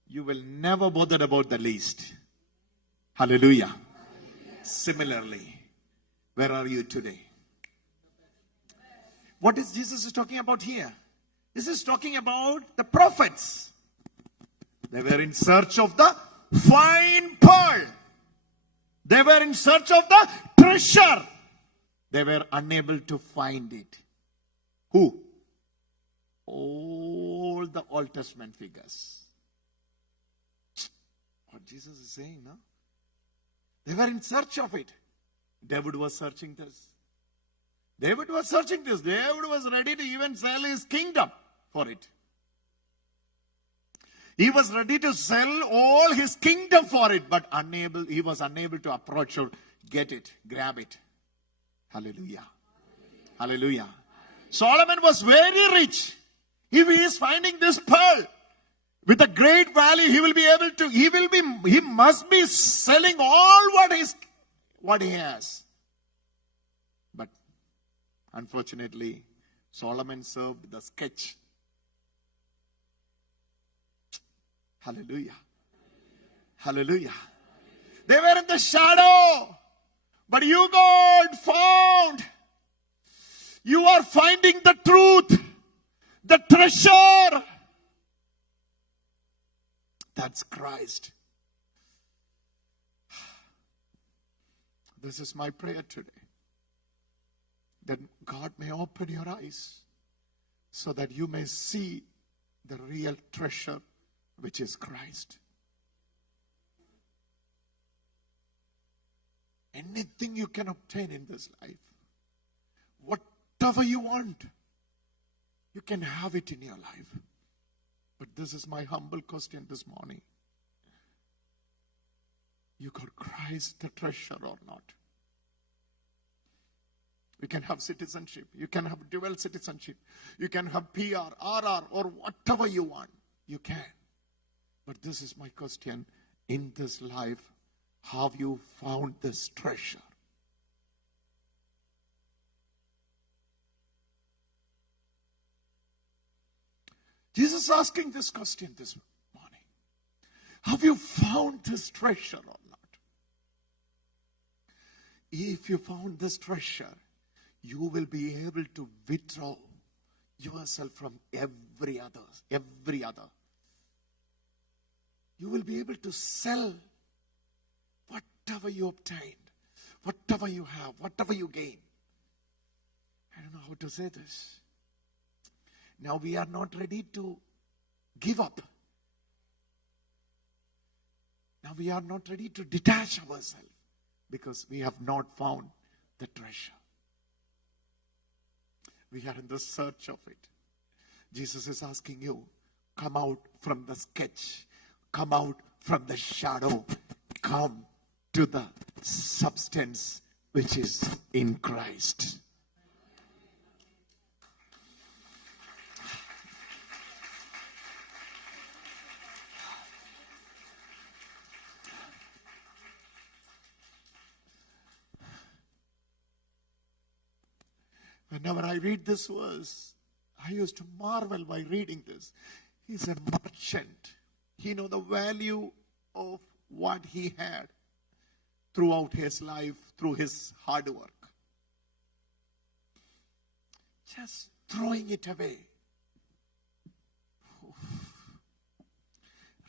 you will never bother about the least. Hallelujah. Similarly, where are you today? What is Jesus talking about here? This is talking about the prophets. They were in search of the fine pearl. They were in search of the treasure. They were unable to find it. Who? All the Old Testament figures. What Jesus is saying, no? They were in search of it. David was searching this. David was searching this. David was ready to even sell his kingdom for it. He was ready to sell all his kingdom for it, but he was unable to approach or get it, grab it. Hallelujah. Hallelujah. Solomon was very rich. If he is finding this pearl with a great value, he must be selling all what he has. But unfortunately, Solomon served the sketch. Hallelujah. Hallelujah. They were in the shadow. But you, God, found. You are finding the truth, the treasure. That's Christ. This is my prayer today. That God may open your eyes so that you may see the real treasure, which is Christ. Anything you can obtain in this life, whatever you want, you can have it in your life. But this is my humble question this morning. You got Christ the treasure or not? You can have citizenship. You can have dual citizenship. You can have PR, RR, or whatever you want. You can. But this is my question. In this life, have you found this treasure? Jesus is asking this question this morning. Have you found this treasure or not? If you found this treasure, you will be able to withdraw yourself from every other. You will be able to sell whatever you obtained, whatever you have, whatever you gain. I don't know how to say this. Now we are not ready to give up. Now we are not ready to detach ourselves because we have not found the treasure. We are in the search of it. Jesus is asking you, come out from the sketch, come out from the shadow, come to the substance which is in Christ. Whenever I read this verse, I used to marvel by reading this. He's a merchant. He knows the value of what he had throughout his life, through his hard work. Just throwing it away.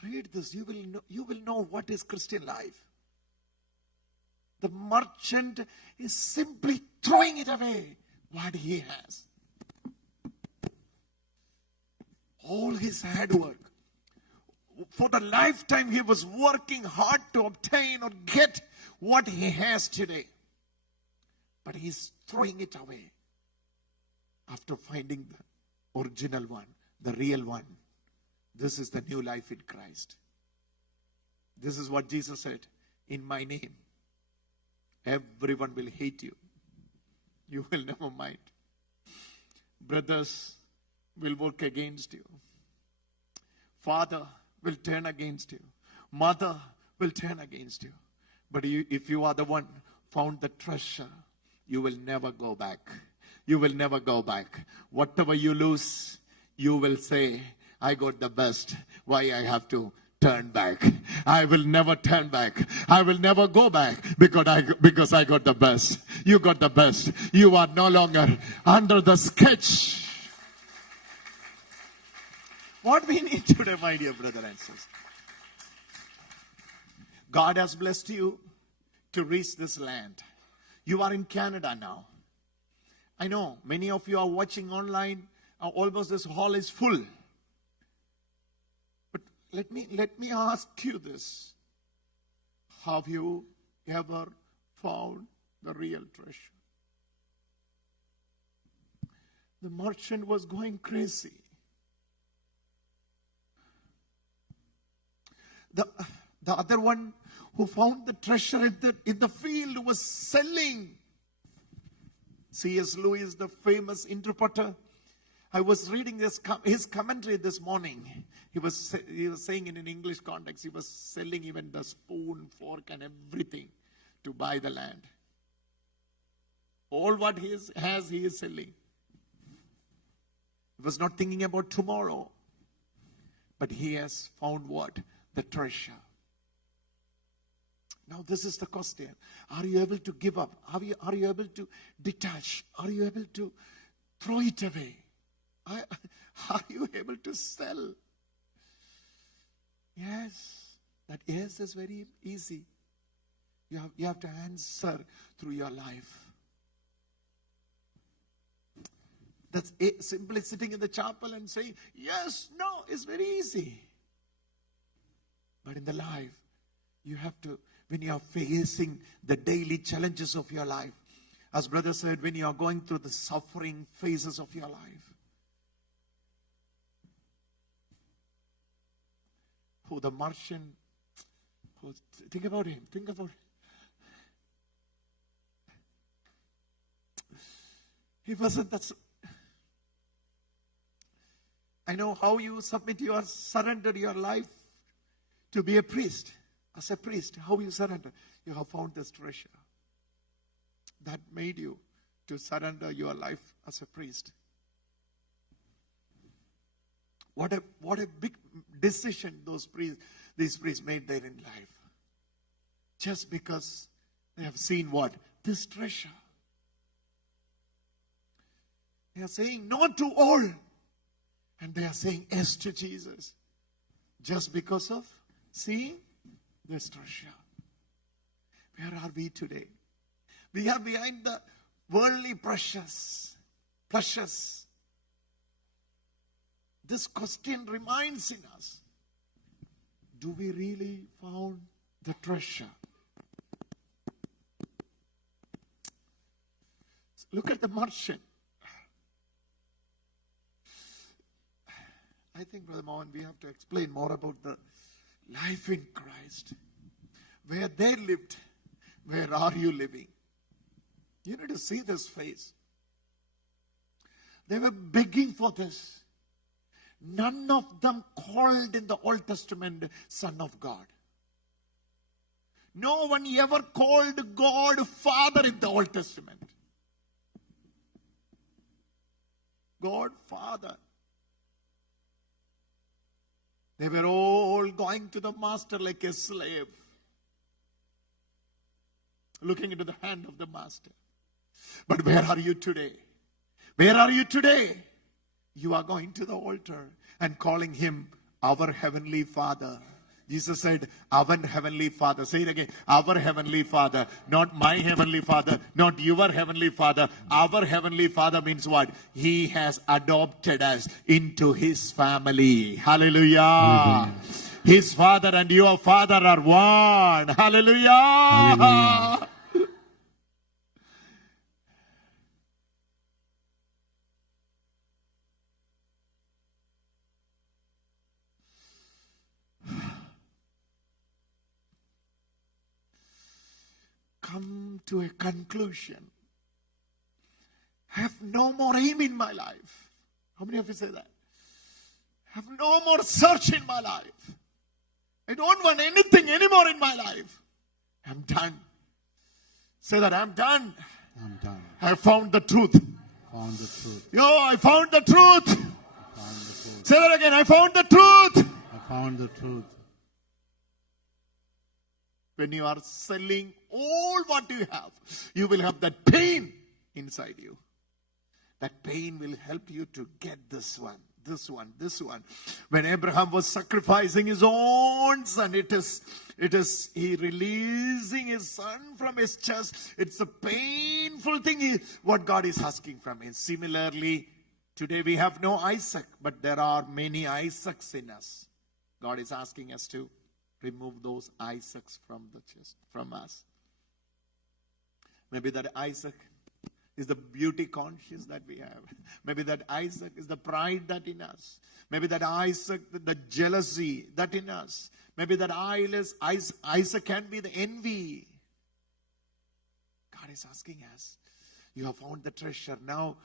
Read this. You will know what is Christian life. The merchant is simply throwing it away. What he has. All his hard work. For the lifetime he was working hard to obtain or get what he has today. But he's throwing it away. After finding the original one, the real one. This is the new life in Christ. This is what Jesus said. In my name, everyone will hate you. You will never mind. Brothers will work against you. Father will turn against you. Mother will turn against you. But if you are the one found the treasure, you will never go back. You will never go back. Whatever you lose, you will say, I got the best. Why I have to turn back? I will never turn back. I will never go back because I got the best. You got the best. You are no longer under the sketch. What we need today, my dear brother and sister. God has blessed you to reach this land. You are in Canada now. I know many of you are watching online. Almost this hall is full. Let me ask you this. Have you ever found the real treasure? The merchant was going crazy. The other one who found the treasure in the field was selling. C.S. Lewis, the famous interpreter, I was reading his commentary this morning. He was saying in an English context, he was selling even the spoon, fork, and everything to buy the land. All what he has, he is selling. He was not thinking about tomorrow. But he has found what? The treasure. Now this is the question. Are you able to give up? Are you able to detach? Are you able to throw it away? Are you able to sell? Yes. That yes is very easy. You have to answer through your life. That's simply sitting in the chapel and saying, yes, no, it's very easy. But in the life, you have to, when you are facing the daily challenges of your life, as brother said, when you are going through the suffering phases of your life, the merchant, think about him, he wasn't that. I know how you surrender your life to be a priest. As a priest, how you surrender. You have found this treasure that made you to surrender your life as a priest. What a big decision these priests made there in life. Just because they have seen what? This treasure. They are saying no to all. And they are saying yes to Jesus. Just because of seeing this treasure. Where are we today? We are behind the worldly pleasures. This question reminds in us, do we really found the treasure? Look at the merchant. I think, Brother Mohan, we have to explain more about the life in Christ. Where they lived, where are you living? You need to see this face. They were begging for this. None of them called in the Old Testament Son of God. No one ever called God Father in the Old Testament. God Father. They were all going to the master like a slave. Looking into the hand of the master. But where are you today? Where are you today? You are going to the altar and calling him our Heavenly Father. Jesus said, our Heavenly Father. Say it again. Our Heavenly Father. Not my Heavenly Father. Not your Heavenly Father. Our Heavenly Father means what? He has adopted us into his family. Hallelujah. Hallelujah. His Father and your Father are one. Hallelujah. Hallelujah. Come to a conclusion. I have no more aim in my life. How many of you say that? I have no more search in my life. I don't want anything anymore in my life. I'm done. Say that, I'm done. I'm done. I found the truth. Found the truth. Yo, I found the truth. I found the truth. Say that again, I found the truth. I found the truth. When you are selling all what you have, you will have that pain inside you. That pain will help you to get this one. When Abraham was sacrificing his own son, it is he releasing his son from his chest. It's a painful thing, what God is asking from him. Similarly, today we have no Isaac, but there are many Isaacs in us. God is asking us to remove those Isaacs from the chest, from us. Maybe that Isaac is the beauty conscience that we have. Maybe that Isaac is the pride that in us. Maybe that Isaac, the jealousy that in us. Maybe that Isaac can be the envy. God is asking us, you have found the treasure. Now,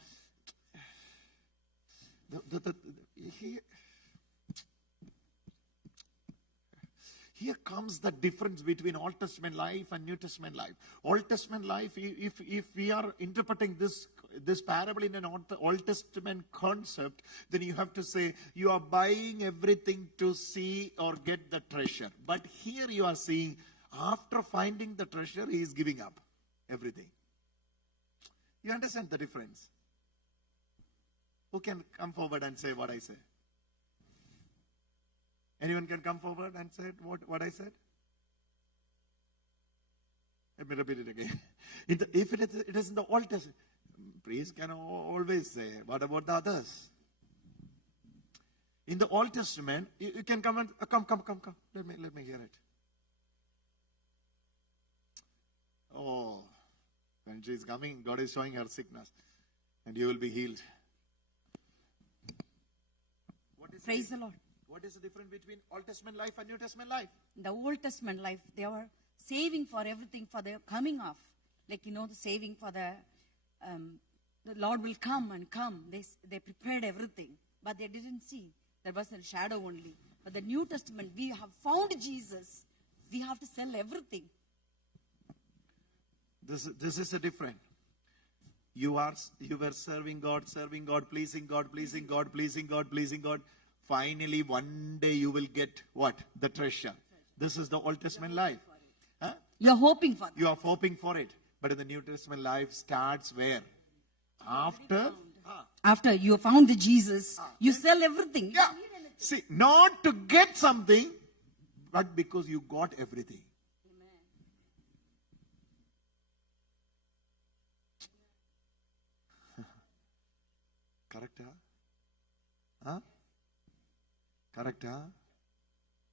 here comes the difference between Old Testament life and New Testament life. Old Testament life, if we are interpreting this parable in an Old Testament concept, then you have to say, you are buying everything to see or get the treasure. But here you are seeing, After finding the treasure, he is giving up everything. You understand the difference? Who can come forward and say what I say? Anyone can come forward and say what I said? Let me repeat it again. If it is in the Old Testament, priest can always say, what about the others? In the Old Testament, you can come and come. Let me hear it. Oh, when she is coming, God is showing her sickness, and you will be healed. Praise the Lord. What is the difference between Old Testament life and New Testament life? The Old Testament life, they were saving for everything for their coming of. Like, the saving for the Lord will come and come. They prepared everything, but they didn't see. There was a shadow only. But the New Testament, we have found Jesus. We have to sell everything. This is a different. You were serving God, pleasing God. Finally, one day you will get what? The treasure. This is the Old Testament life. Huh? You're hoping for that. You are hoping for it. But in the New Testament life starts where? After you found the Jesus, you sell everything. Yeah. See, not to get something, but because you got everything. Correct, huh? Correct, huh?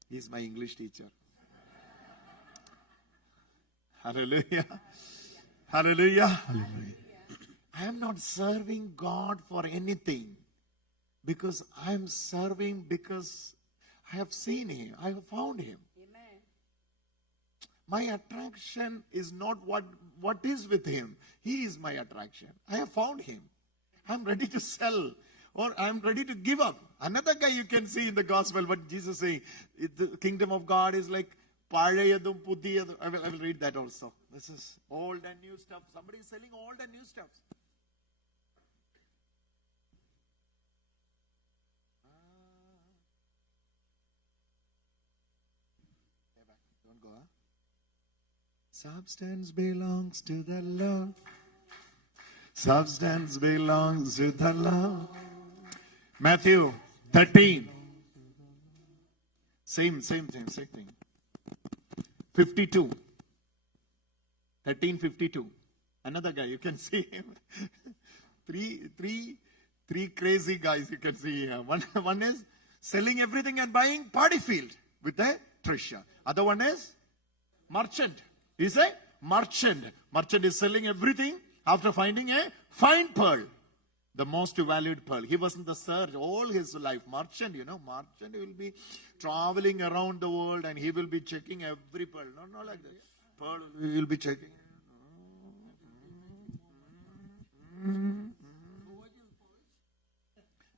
He is my English teacher. Hallelujah. Hallelujah. Hallelujah. I am not serving God for anything, because I am serving because I have seen Him. I have found Him. Amen. My attraction is not what is with Him. He is my attraction. I have found Him. I'm ready to sell, or I'm ready to give up. Another guy you can see in the gospel, what Jesus is saying, the kingdom of God is like Pazhayadum Pudhiyadum. I will read that also. This is old and new stuff. Somebody is selling old and new stuff. Don't go, huh? Substance belongs to the Lord. Substance belongs to the Lord. Matthew 13. Same thing. 52. 13:52. Another guy, you can see him. Three crazy guys you can see here. One is selling everything and buying party field with a treasure. Other one is merchant. He's a merchant. Merchant is selling everything after finding a fine pearl. The most valued pearl. He was in the search all his life. Merchant, merchant will be traveling around the world and he will be checking every pearl. Not like that. Pearl, he will be checking.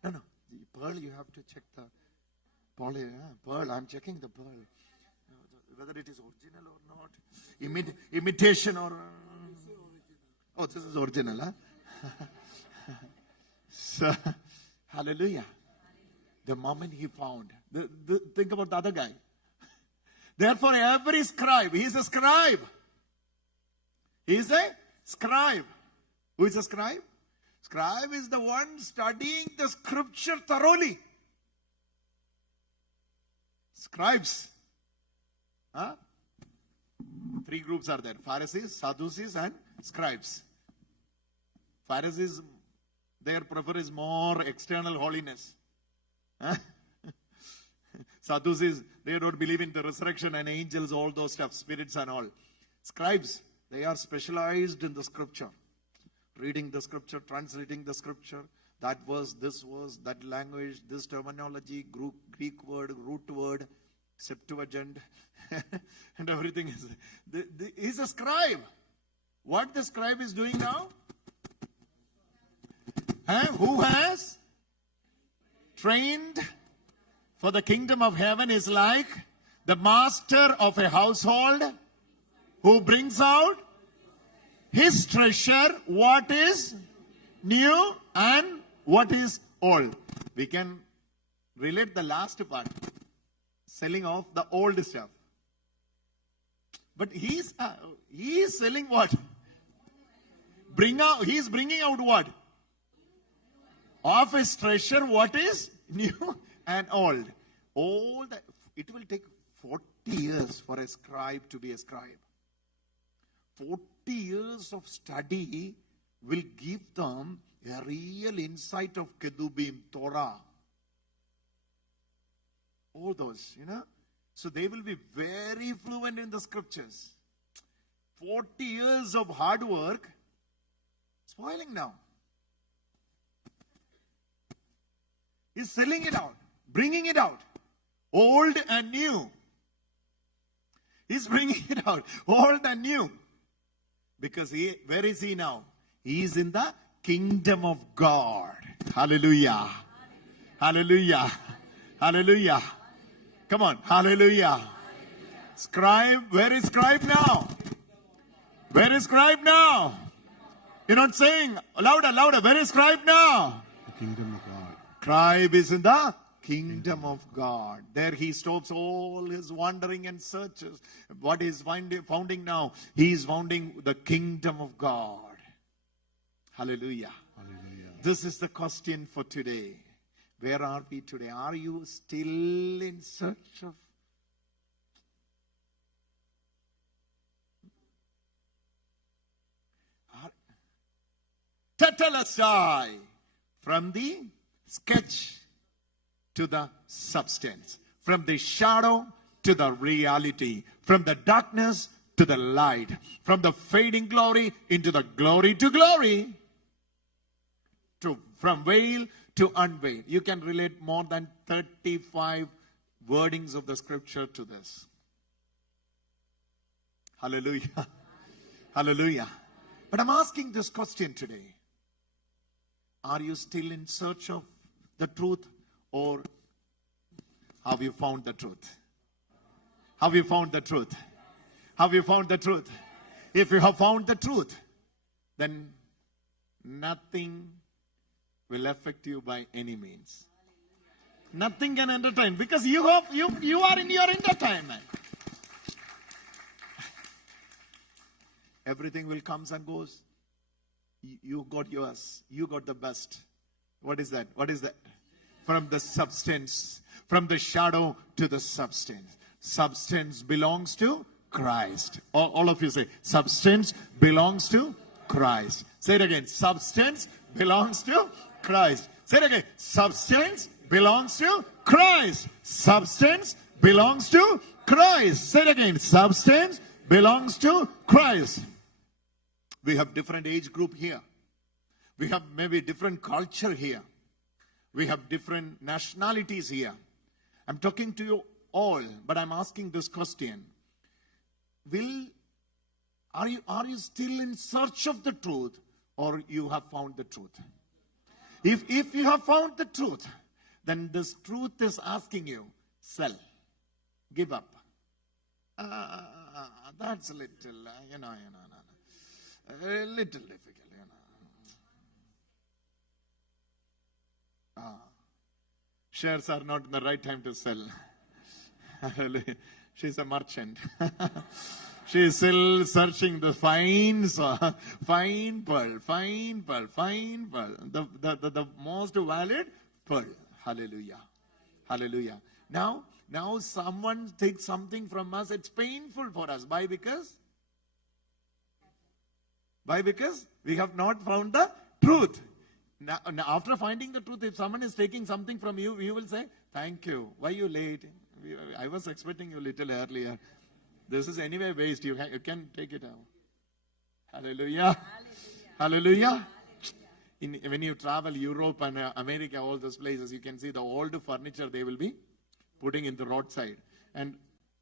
No. The pearl, you have to check the pearl. I'm checking the pearl. Whether it is original or not. Imitation or... Oh, this is original, huh? So, hallelujah. The moment he found. Think about the other guy. Therefore, every scribe, he is a scribe. He is a scribe. Who is a scribe? Scribe is the one studying the scripture thoroughly. Scribes. Huh? Three groups are there. Pharisees, Sadducees and scribes. Pharisees, their prefer is more external holiness. Huh? Sadducees, they don't believe in the resurrection and angels, all those stuff, spirits and all. Scribes, they are specialized in the scripture. Reading the scripture, translating the scripture, that verse, this verse, that language, this terminology, Greek word, root word, Septuagint, and everything is. He's a scribe. What the scribe is doing now? Who has trained for the kingdom of heaven is like the master of a household who brings out his treasure, what is new and what is old. We can relate the last part, selling off the old stuff. But he is selling what? He's bringing out what? Of his treasure, what is new and old. It will take 40 years for a scribe to be a scribe. 40 years of study will give them a real insight of Kedubim, Torah. All those, So they will be very fluent in the scriptures. 40 years of hard work, spoiling now. He's selling it out, bringing it out, old and new. He's bringing it out, old and new. Because where is he now? He is in the kingdom of God. Hallelujah. Hallelujah. Hallelujah. Come on. Hallelujah. Scribe, where is scribe now? Where is scribe now? You're not saying louder, louder. Where is scribe now? The kingdom of God. Scribe is in the kingdom of God. There he stops all his wandering and searches. What is founding now? He is founding the kingdom of God. Hallelujah. Hallelujah. This is the question for today. Where are we today? Are you still in search of? Tetelestai, from the sketch to the substance, from the shadow to the reality, from the darkness to the light, from the fading glory into the glory to glory, from veil to unveil. You can relate more than 35 wordings of the scripture to this. Hallelujah. Hallelujah. But I'm asking this question today. Are you still in search of the truth, or have you found the truth? Have you found the truth? Have you found the truth? If you have found the truth, then nothing will affect you by any means. Nothing can entertain, because you are in your entertainment. Everything will comes and goes. You got yours. You got the best. What is that? What is that? From the substance, from the shadow to the substance. Substance belongs to Christ. All of you say, substance belongs to Christ. Say it again. Substance belongs to Christ. Say it again. Substance belongs to Christ. Substance belongs to Christ. Say it again. Substance belongs to Christ. We have different age group here. We have maybe different culture here. We have different nationalities here. I'm talking to you all, but I'm asking this question. Are you still in search of the truth, or you have found the truth? If you have found the truth, then this truth is asking you, sell, give up. That's a little, a little difficult, Shares are not the right time to sell. She's a merchant. She is still searching the fine pearl, the most valid pearl. Hallelujah. Hallelujah. Now someone takes something from us. It's painful for us. Why? Because we have not found the truth. Now, after finding the truth, if someone is taking something from you, you will say, thank you. Why you late? I was expecting you a little earlier. This is anyway waste. You can take it out. Hallelujah. Hallelujah. When you travel Europe and America, all those places, you can see the old furniture they will be putting in the roadside. And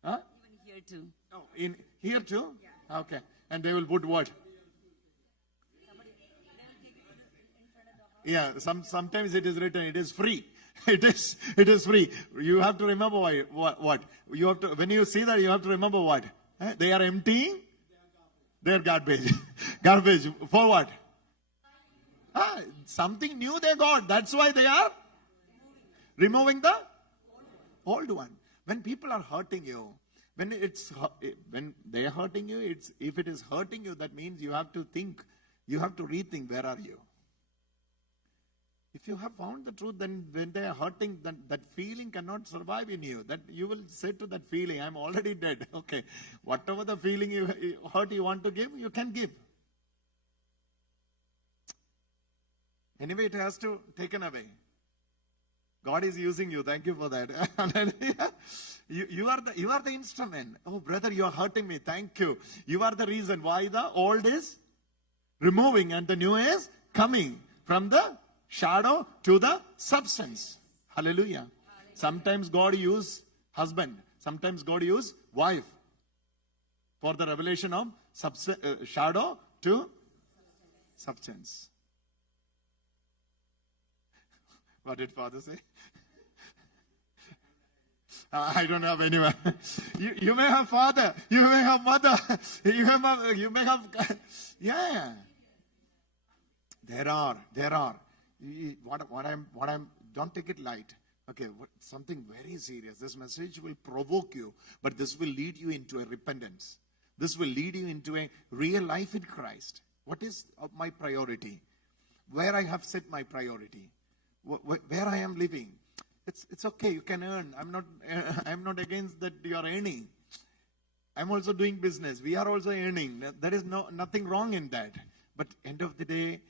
Even here too. oh, in here too? Yeah. Okay. And they will put what? Yeah, sometimes it is written, it is free. It is free. You have to remember what? You have to, when you see that, you have to remember what? They are emptying their garbage. Garbage. For what? Something new they got. That's why they are removing the old one. When people are hurting you, When they are hurting you, if it is hurting you, that means you have to think, you have to rethink, where are you? If you have found the truth, then when they are hurting, then that feeling cannot survive in you. That you will say to that feeling, I'm already dead. Okay, whatever the feeling hurt you want to give, you can give. Anyway, it has to taken away. God is using you. Thank you for that. You are the instrument. Oh, brother, you are hurting me. Thank you. You are the reason why the old is removing and the new is coming from the shadow to the substance. Hallelujah. Sometimes God use husband. Sometimes God use wife for the revelation of shadow to substance. What did Father say? I don't have anyone. You may have father. You may have mother. You may have. Yeah. There are. What I'm. Don't take it light. Okay. Something very serious. This message will provoke you, but this will lead you into a repentance. This will lead you into a real life in Christ. What is my priority? Where I have set my priority? Where I am living. It's okay, you can earn. I'm not against that you are earning. I'm also doing business. We are also earning. There is nothing wrong in that. But end of the day,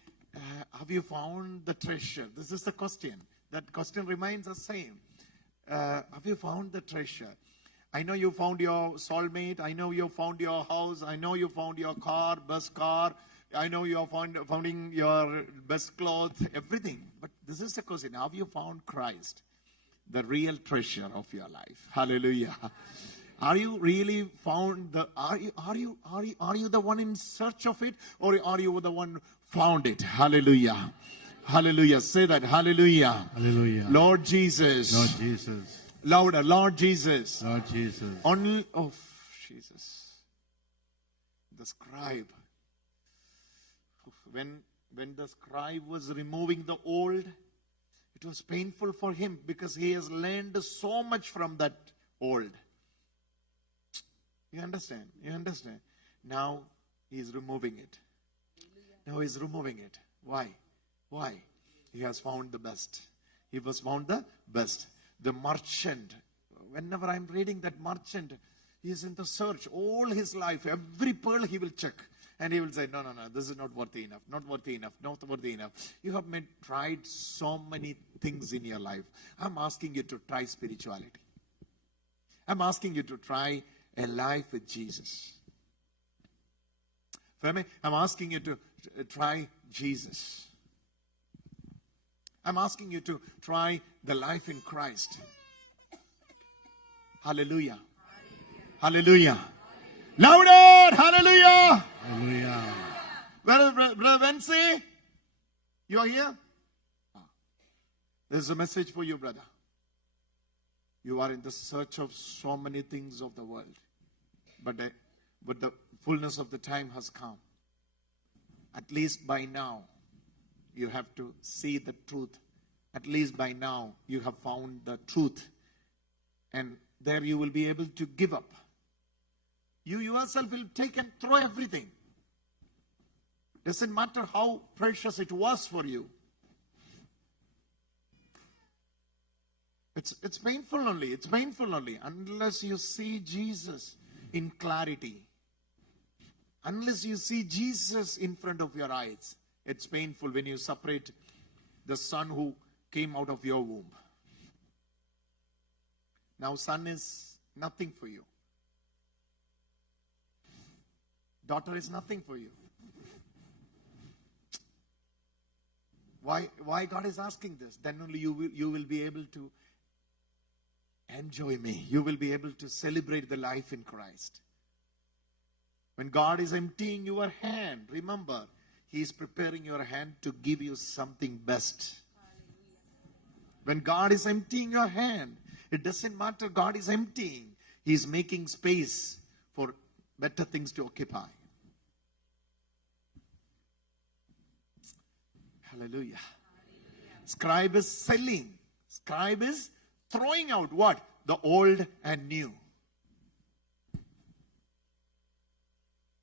have you found the treasure? This is the question. That question remains the same. Have you found the treasure? I know you found your soulmate. I know you found your house. I know you found your car, best car. I know you are finding your best clothes, everything. But this is the question. Have you found Christ, the real treasure of your life? Hallelujah. Are you really found are you the one in search of it, or are you the one found it? Hallelujah. Hallelujah. Say that. Hallelujah. Hallelujah. Lord Jesus. Lord Jesus. Louder. Lord Jesus. Lord Jesus. Only, oh, Jesus. The scribe. When the scribe was removing the old, it was painful for him because he has learned so much from that old. You understand? You understand? Now he is removing it. Now he is removing it. Why? Why? He has found the best. He was found the best. The merchant. Whenever I'm reading that merchant, he is in the search all his life. Every pearl he will check. And he will say, no, this is not worthy enough, not worthy enough, not worthy enough. You have tried so many things in your life. I'm asking you to try spirituality. I'm asking you to try a life with Jesus. For me, I'm asking you to try Jesus. I'm asking you to try the life in Christ. Hallelujah. Hallelujah. Louder! Hallelujah! Hallelujah. Where is Brother Vinci? You are here? There's a message for you, brother. You are in the search of so many things of the world. But the fullness of the time has come. At least by now, you have to see the truth. At least by now, you have found the truth. And there you will be able to give up. You yourself will take and throw everything. Doesn't matter how precious it was for you. It's painful only. It's painful only. Unless you see Jesus in clarity. Unless you see Jesus in front of your eyes. It's painful when you separate the son who came out of your womb. Now son is nothing for you. Daughter is nothing for you. Why God is asking this? Then only you will be able to enjoy me. You will be able to celebrate the life in Christ. When God is emptying your hand, remember, He is preparing your hand to give you something best. When God is emptying your hand, it doesn't matter God is emptying. He is making space for better things to occupy. Hallelujah. Scribe is selling. Scribe is throwing out what? The old and new.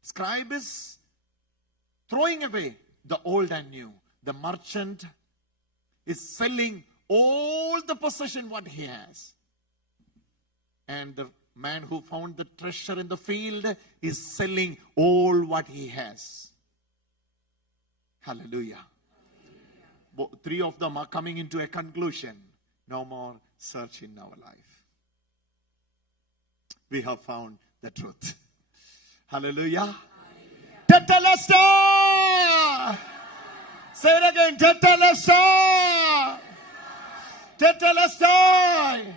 Scribe is throwing away the old and new. The merchant is selling all the possession what he has. And the man who found the treasure in the field is selling all what he has. Hallelujah. Three of them are coming into a conclusion. No more search in our life. We have found the truth. Hallelujah. Tetelestai! Say it again. Tetelestai! Tetelestai!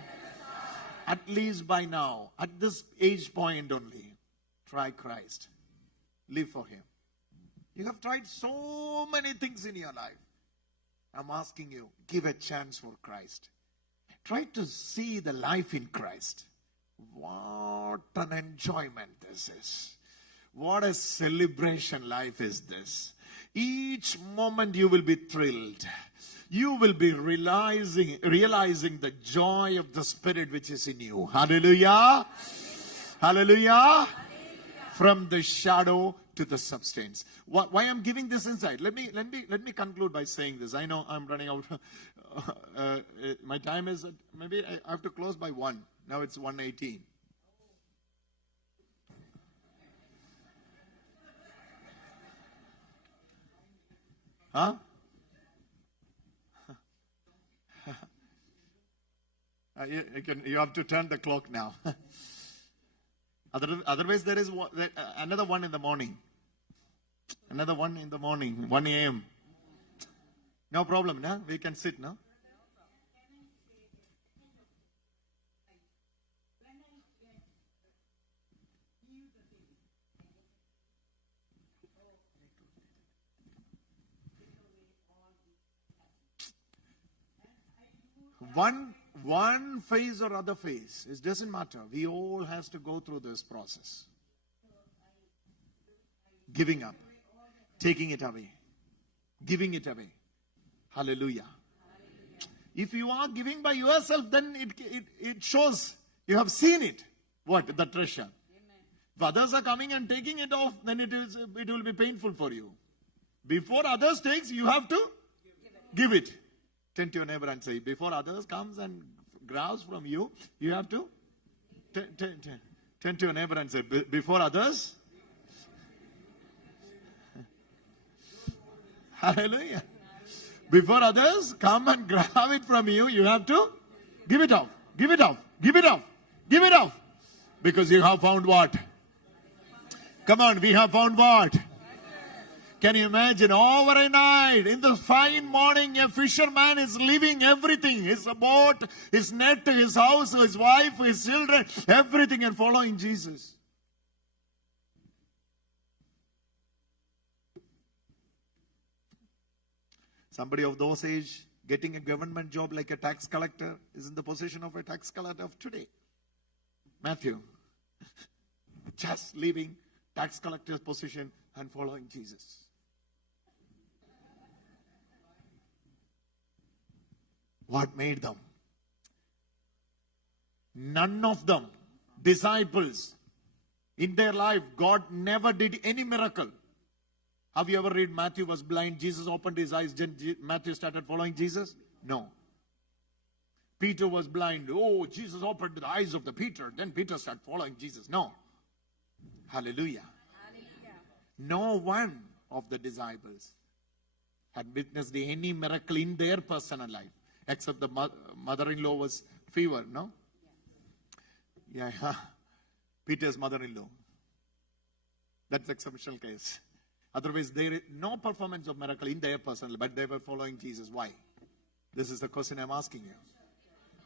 At least by now, at this age point only, try Christ. Live for Him. You have tried so many things in your life. I'm asking you, give a chance for Christ. Try to see the life in Christ. What an enjoyment this is. What a celebration life is this. Each moment you will be thrilled. You will be realizing the joy of the Spirit which is in you. Hallelujah. Hallelujah. From the shadow to the substance. Why I'm giving this insight? Let me conclude by saying this. I know I'm running out. My time is maybe I have to close by 1. Now it's 1:18. Huh? You have to turn the clock now. Otherwise, there is another one in the morning. Another one in the morning, 1 a.m. No problem, no? We can sit, no? One phase or other phase, it doesn't matter. We all has to go through this process. Giving up, taking it away, giving it away. Hallelujah. If you are giving by yourself, then it shows you have seen it. What? The treasure. If others are coming and taking it off, then it will be painful for you. Before others takes, you have to give it. Turn to your neighbor and say, before others comes and grabs from you, you have to turn to your neighbor and say, before others. Hallelujah. Before others come and grab it from you, you have to give it off. Give it off. Give it off. Give it off. Because you have found what? Come on, we have found what? Can you imagine, over a night, in the fine morning, a fisherman is leaving everything, his boat, his net, his house, his wife, his children, everything, and following Jesus. Somebody of those age, getting a government job like a tax collector, is in the position of a tax collector of today. Matthew, just leaving tax collector's position and following Jesus. What made them? None of them, disciples, in their life, God never did any miracle. Have you ever read Matthew was blind, Jesus opened his eyes, Matthew started following Jesus? No. Peter was blind, Jesus opened the eyes of the Peter, then Peter started following Jesus. No. Hallelujah. Hallelujah. No one of the disciples had witnessed any miracle in their personal life. Except the mother-in-law was fever, no? Yeah. Peter's mother-in-law. That's exceptional case. Otherwise, there is no performance of miracle in their personal life, but they were following Jesus. Why? This is the question I'm asking you.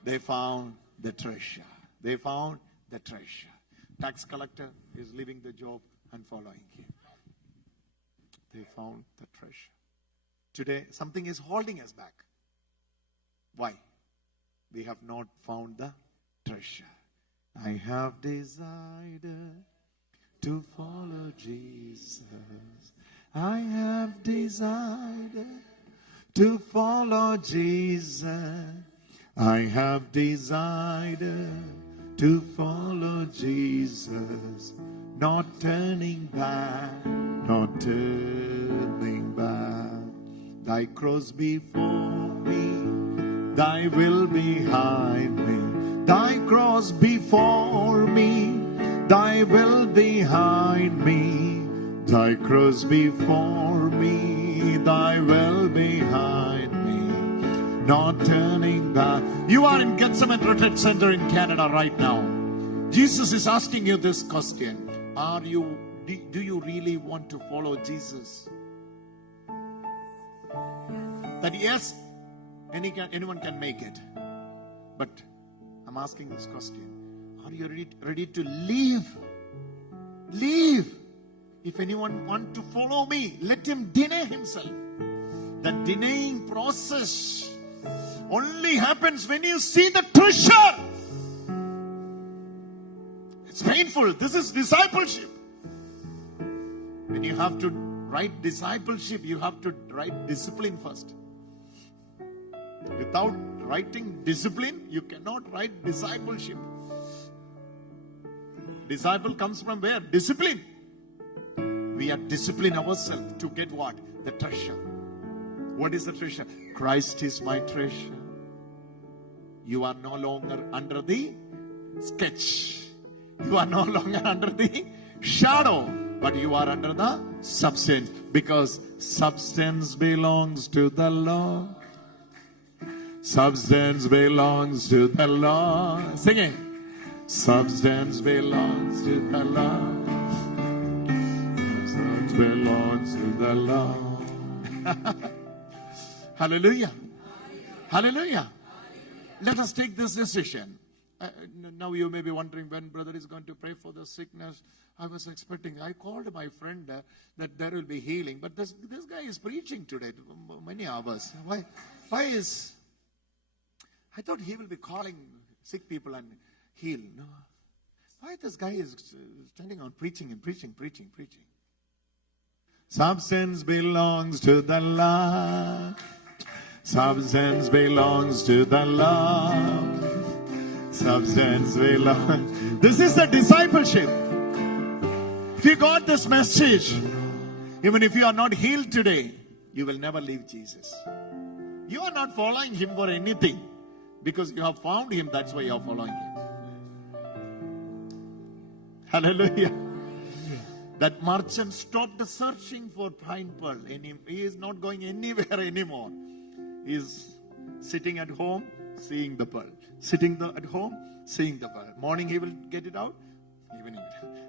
They found the treasure. They found the treasure. Tax collector is leaving the job and following him. They found the treasure. Today, something is holding us back. Why? We have not found the treasure. I have decided to follow Jesus. I have decided to follow Jesus. I have decided to follow Jesus. not turning back, not turning back. Thy cross before me, thy will behind me. Thy cross before me, thy will behind me. Thy cross before me, thy will behind me. Not turning back. You are in Gethsemane Retreat Center in Canada right now. Jesus is asking you this question. Do you really want to follow Jesus? That yes, anyone can make it. But I'm asking this question. Are you ready to leave? Leave. If anyone wants to follow me, let him deny himself. That denying process only happens when you see the treasure. It's painful. This is discipleship. When you have to write discipleship, you have to write discipline first. Without writing discipline, you cannot write discipleship. Disciple comes from where? Discipline. We are disciplining ourselves to get what? The treasure. What is the treasure? Christ is my treasure. You are no longer under the sketch. You are no longer under the shadow, but you are under the substance, because substance belongs to the Lord. Substance belongs to the Lord. Sing it. Substance belongs to the Lord. Substance belongs to the Lord. Hallelujah. Hallelujah. Let us take this decision. Now you may be wondering when brother is going to pray for the sickness. I was expecting, I called my friend that there will be healing. But this guy is preaching today, many hours. Why is, I thought he will be calling sick people and heal. No. Why this guy is standing on preaching and preaching. Substance belongs to the Lord. Substance belongs to the Lord. Substance belongs. This is the discipleship. If you got this message, even if you are not healed today, you will never leave Jesus. You are not following him for anything. Because you have found him, that's why you are following him. Hallelujah. That merchant stopped searching for pine pearl. He is not going anywhere anymore. He is sitting at home, seeing the pearl. Sitting at home, seeing the pearl. Morning he will get it out. Evening.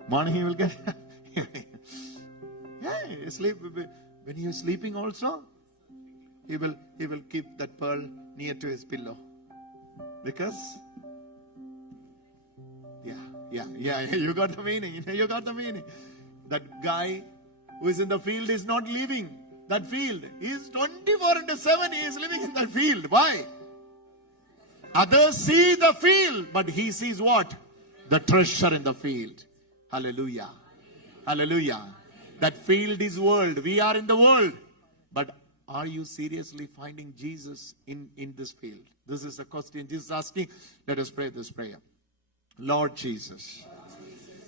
Morning he will get it out. Yeah, sleep. When he is sleeping also, he will keep that pearl near to his pillow. Because, yeah, you got the meaning. You got the meaning. That guy who is in the field is not leaving that field. He is 24/7. He is living in that field. Why? Others see the field, but he sees what? The treasure in the field. Hallelujah. Hallelujah. That field is world. We are in the world. But are you seriously finding Jesus in this field? This is the question Jesus is asking. Let us pray this prayer. Lord Jesus,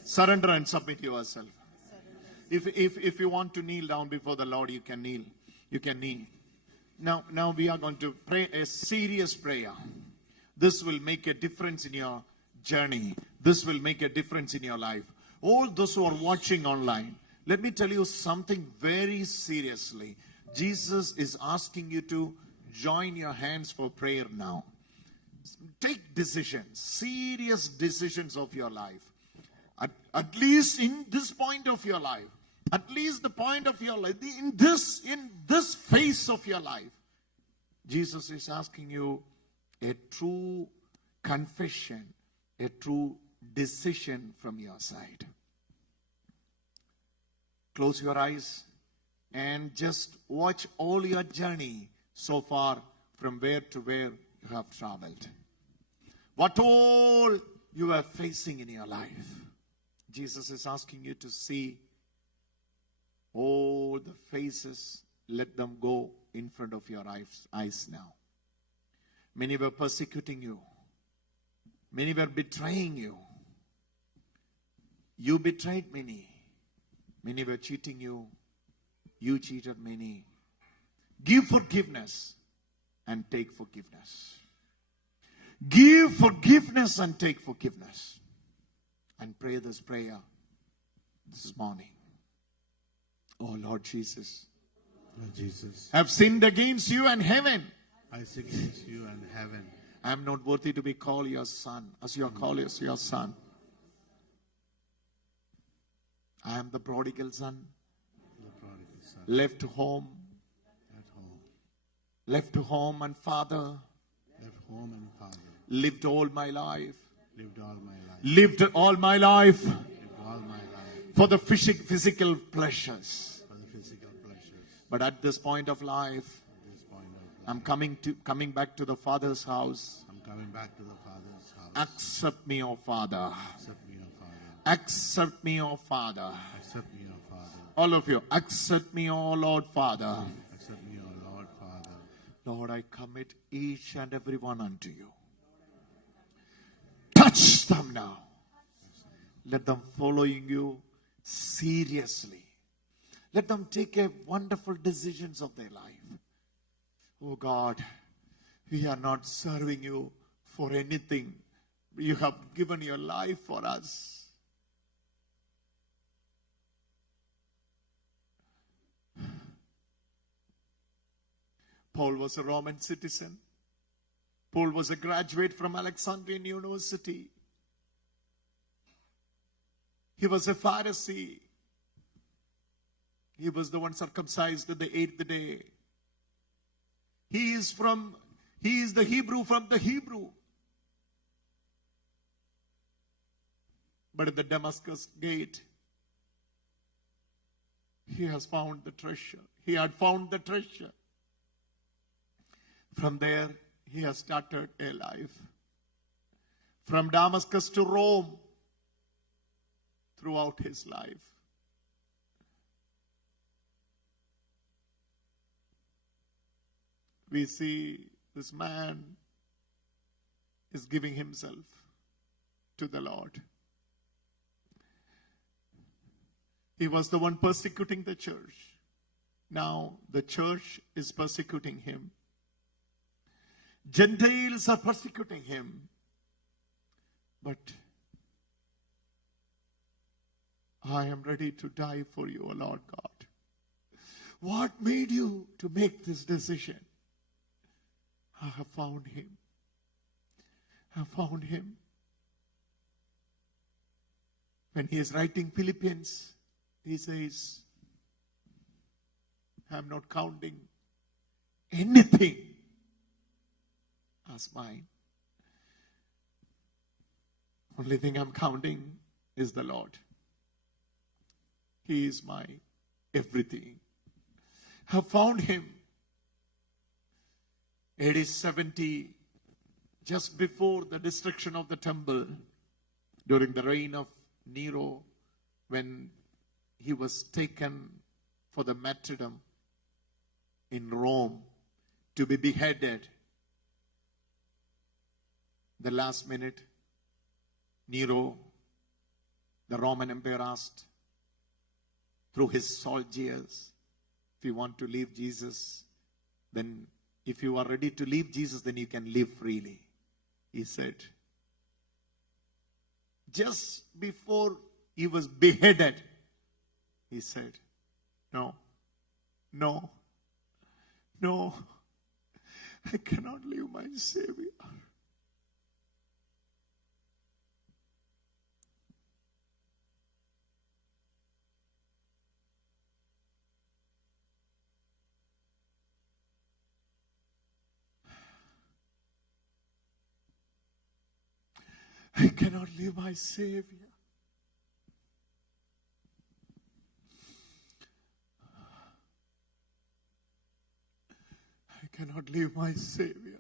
surrender and submit yourself. If you want to kneel down before the Lord, you can kneel. You can kneel. Now we are going to pray a serious prayer. This will make a difference in your journey. This will make a difference in your life. All those who are watching online, let me tell you something very seriously. Jesus is asking you to join your hands for prayer now. Take decisions, serious decisions of your life. At least in this point of your life, at least the point of your life, in this phase of your life, Jesus is asking you a true confession, a true decision from your side. Close your eyes and just watch all your journey so far from where to where you have traveled. What all you are facing in your life. Jesus is asking you to see all the faces. Let them go in front of your eyes now. Many were persecuting you. Many were betraying you. You betrayed many. Many were cheating you. You cheated many. Give forgiveness and take forgiveness. Give forgiveness and take forgiveness. And pray this prayer this morning. Oh Lord Jesus, Lord Jesus, have sinned against you and heaven. I sin against you and heaven. I am not worthy to be called your son, as you are called as your son. I am the prodigal son, The prodigal son. left home, At home. left home and father, Left home and father. lived all my life, Lived all my life. lived all my life Lived all my life for the physical pleasures. for the physical pleasures. But at this point of life, At this point of life, I'm coming back to the Father's house. I'm coming back to the Father's house. Accept me, O Father. Accept me, O Father. Accept me, O Father. Accept me, O Father. All of you, accept me, O Lord Father. Accept me, O Lord Father. Lord, I commit each and every one unto you. Touch them now. Let them following you seriously. Let them take a wonderful decisions of their life. Oh God, we are not serving you for anything. You have given your life for us. Paul was a Roman citizen. Paul was a graduate from Alexandrian University. He was a Pharisee. He was the one circumcised on the 8th day. He is the Hebrew from the Hebrew. But at the Damascus gate, he has found the treasure. He had found the treasure. From there, he has started a life. From Damascus to Rome, throughout his life. We see this man is giving himself to the Lord. He was the one persecuting the church. Now the church is persecuting him. Gentiles are persecuting him. But I am ready to die for you, O Lord God. What made you to make this decision? I have found him. I found him. When he is writing Philippians, he says, I am not counting anything as mine. Only thing I'm counting is the Lord. He is my everything. I have found him. AD 70, just before the destruction of the temple, during the reign of Nero, when he was taken for the martyrdom in Rome to be beheaded. The last minute, Nero, the Roman Emperor, asked through his soldiers, if you want to leave Jesus, then if you are ready to leave Jesus, then you can live freely. He said, just before he was beheaded, he said, no, I cannot leave my Savior. I cannot leave my Savior. I cannot leave my Savior.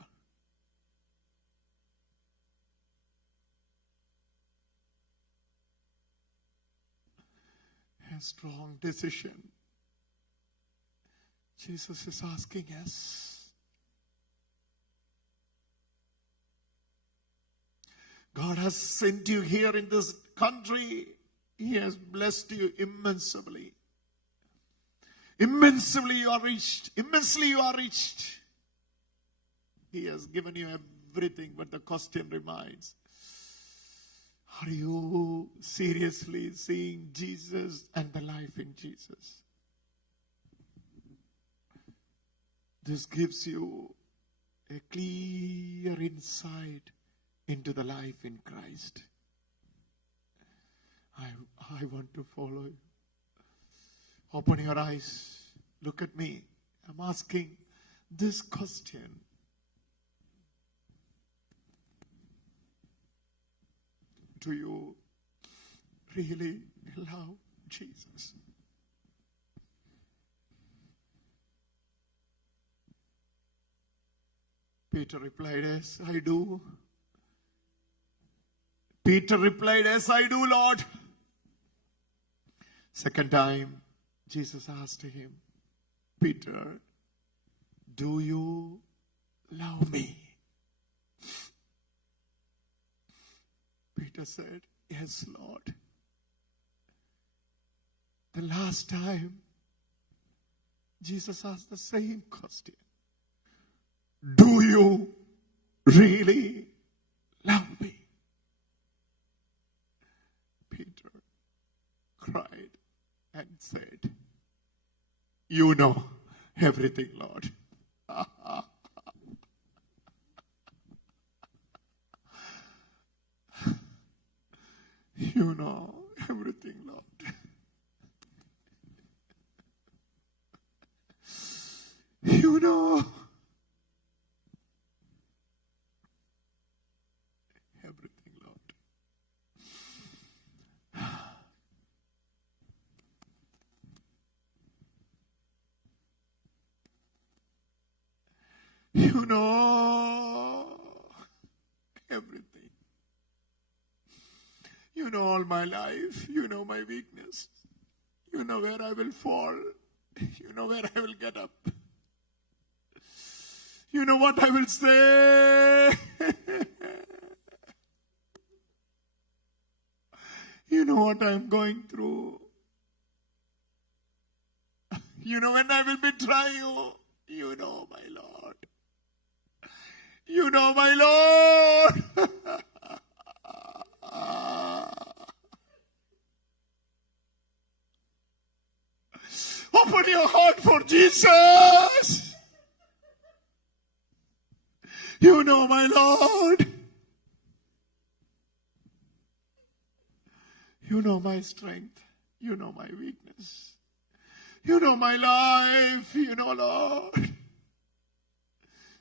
A strong decision. Jesus is asking us. God has sent you here in this country He has blessed you immensely. Immensely you are reached. Immensely you are reached. He has given you everything, but the question remains, are you seriously seeing Jesus and the life in Jesus? This gives you a clear insight into the life in Christ. I want to follow you. Open your eyes. Look at me. I'm asking this question. Do you really love Jesus? Peter replied, yes, I do. Peter replied, yes, I do, Lord. Second time, Jesus asked him, Peter, do you love me? Peter said, yes, Lord. The last time, Jesus asked the same question. Do you really love me? Peter cried and said, you know everything, Lord. You know everything, Lord. You know everything, Lord. You know everything. You know all my life. You know my weakness. You know where I will fall. You know where I will get up. You know what I will say. You know what I am going through. You know when I will betray you. You know, my Lord. You know, my Lord. Open your heart for Jesus. You know, my Lord. You know my strength. You know my weakness. You know my life. You know, Lord.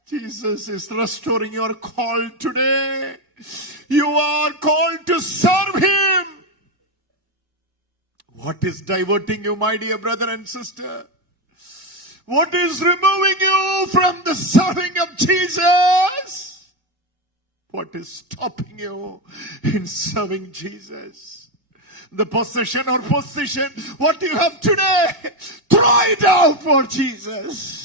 Jesus is restoring your call today. You are called to serve Him. What is diverting you, my dear brother and sister? What is removing you from the serving of Jesus? What is stopping you in serving Jesus? The possession or position, what you have today, throw it out for Jesus.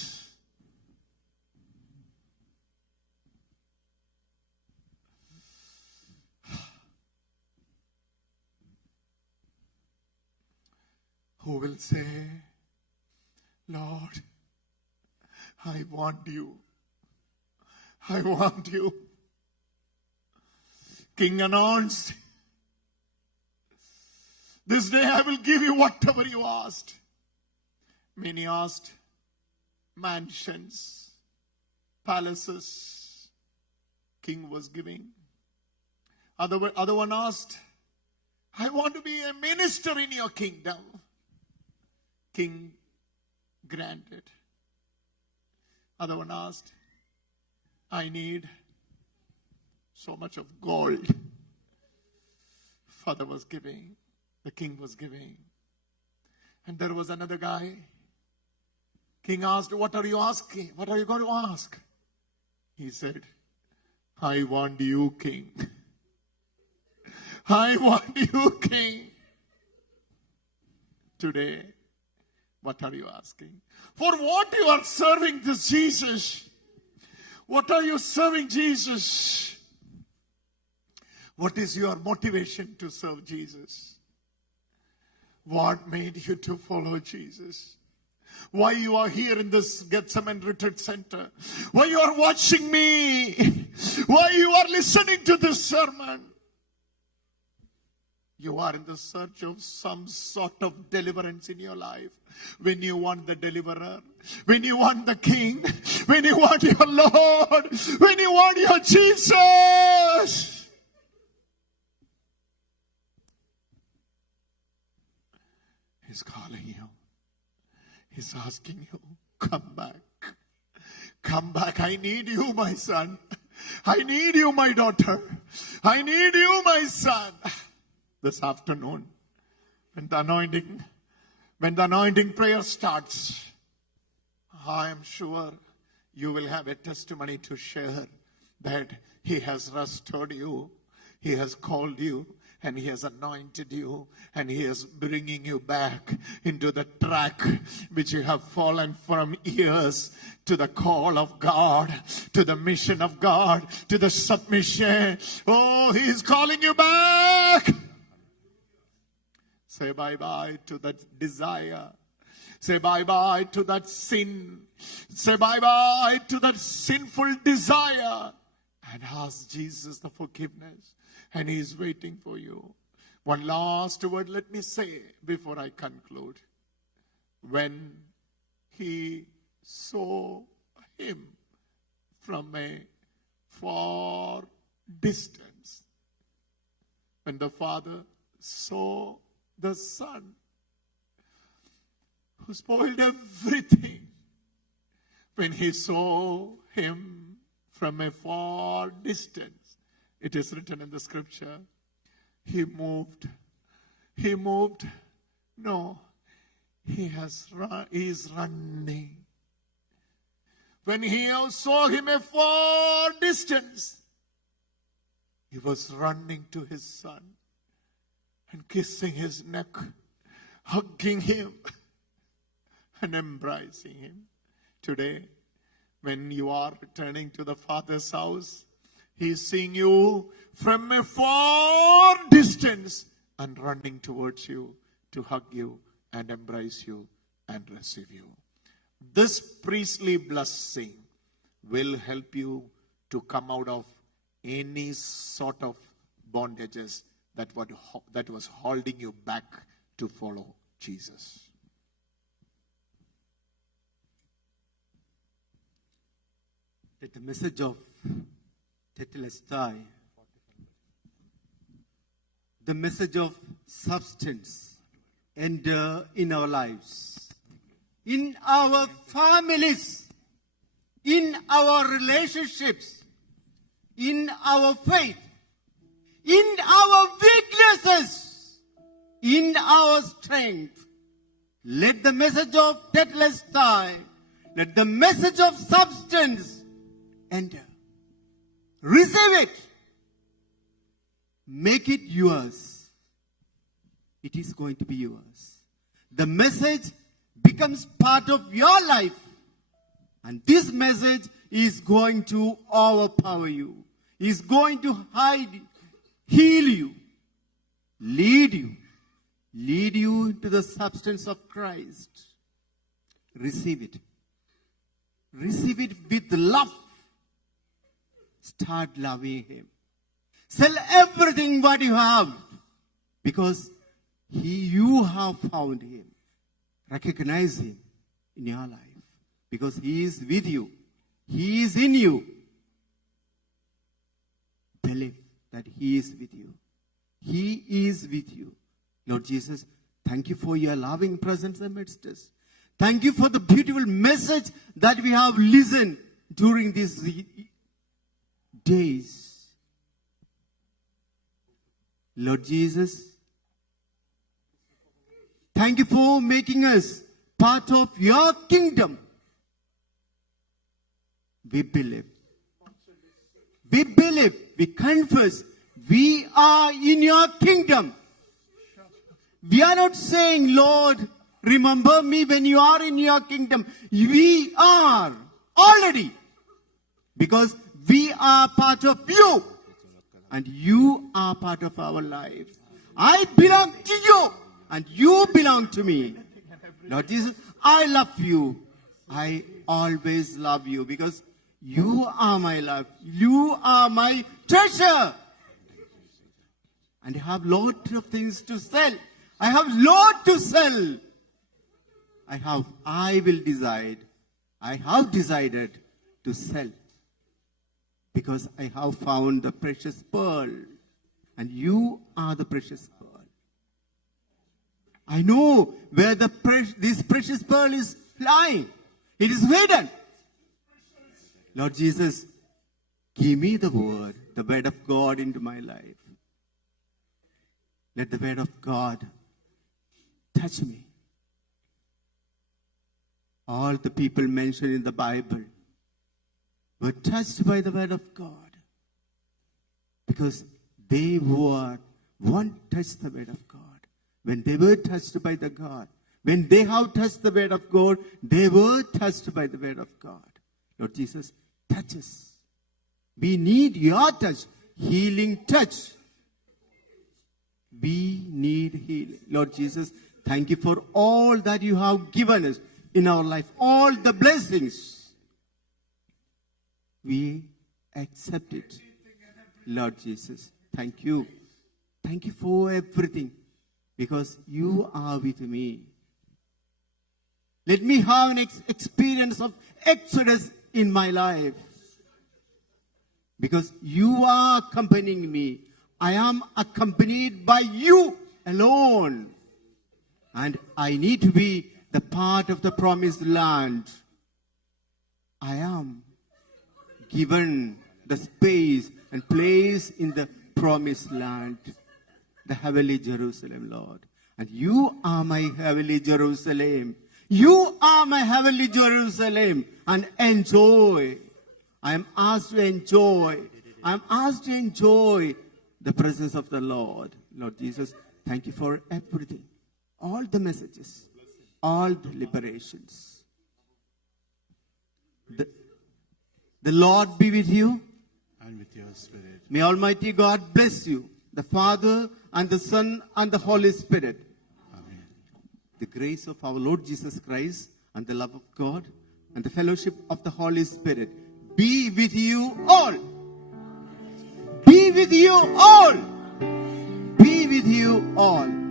Who will say, Lord, I want you. I want you. King announced, this day I will give you whatever you asked. Many asked mansions, palaces. King was giving. Other one asked, I want to be a minister in your kingdom. King granted. Other one asked, I need so much of gold. Father was giving. The king was giving. And there was another guy. King asked, what are you asking? What are you going to ask? He said, I want you, King. I want you, King. Today, what are you asking? For what you are serving this Jesus? What are you serving Jesus? What is your motivation to serve Jesus? What made you to follow Jesus? Why you are here in this Gethsemane Retreat Center? Why you are watching me? Why you are listening to this sermon? You are in the search of some sort of deliverance in your life. When you want the deliverer, when you want the king, when you want your Lord, when you want your Jesus. He's calling you. He's asking you, come back. Come back. I need you, my son. I need you, my daughter. I need you, my son. This afternoon, when the anointing prayer starts, I am sure you will have a testimony to share that He has restored you, He has called you, and He has anointed you, and He is bringing you back into the track which you have fallen from years, to the call of God, to the mission of God, to the submission. Oh, He is calling you back. Say bye-bye to that desire. Say bye-bye to that sin. Say bye-bye to that sinful desire. And ask Jesus the forgiveness. And He is waiting for you. One last word let me say before I conclude. When He saw Him from a far distance, when the Father saw the Son who spoiled everything, when He saw Him from a far distance, it is written in the scripture, He moved. No, He is running. When He saw Him a far distance, He was running to His Son and kissing His neck, hugging Him and embracing Him. Today, when you are returning to the Father's house, He is seeing you from a far distance and running towards you to hug you and embrace you and receive you. This priestly blessing will help you to come out of any sort of bondages that was holding you back to follow Jesus. Let the message of Tetelestai, the message of substance, enter in our lives, in our families, in our relationships, in our faith, in our weaknesses, in our strength. Let the message of Tetelestai, let the message of substance enter. Receive it. Make it yours. It is going to be yours. The message becomes part of your life. And this message is going to overpower you. Is going to heal you, lead you into the substance of Christ. Receive it. Receive it with love. Start loving Him. Sell everything what you have, because you have found Him. Recognize Him in your life, because He is with you. He is in you. Believe that He is with you. He is with you. Lord Jesus, thank you for your loving presence amidst us. Thank you for the beautiful message that we have listened during these days. Lord Jesus, thank you for making us part of your kingdom. We believe. We believe. We confess. We are in your kingdom. We are not saying, Lord, remember me when you are in your kingdom. We are already. Because we are part of you. And you are part of our lives. I belong to you. and you belong to me. Lord Jesus, I love you. I always love you because you are my love. You are my treasure. And I have lot of things to sell. I have lot to sell. I have decided to sell. Because I have found the precious pearl. And you are the precious pearl. I know where this precious pearl is lying. It is hidden. Lord Jesus, give me the word of God into my life. Let the word of God touch me. All the people mentioned in the Bible were touched by the word of God because they weren't touched the word of God. When they were touched by the God, when they have touched the word of God, they were touched by the word of God. Lord Jesus, touch us. We need your touch, healing touch. We need healing. Lord Jesus, thank you for all that you have given us in our life, all the blessings. We accept it. Lord Jesus, thank you. Thank you for everything because you are with me. Let me have an experience of Exodus in my life because you are accompanying me. I am accompanied by you alone. And I need to be the part of the promised land. I am given the space and place in the promised land, the heavenly Jerusalem, Lord. And you are my heavenly Jerusalem. You are my heavenly Jerusalem. And enjoy. I am asked to enjoy. I am asked to enjoy the presence of the Lord. Lord Jesus, thank you for everything. All the messages. All the liberations. The Lord be with you. And with your spirit. May Almighty God bless you. The Father and the Son and the Holy Spirit. Amen. The grace of our Lord Jesus Christ and the love of God and the fellowship of the Holy Spirit be with you all. Be with you all. Be with you all.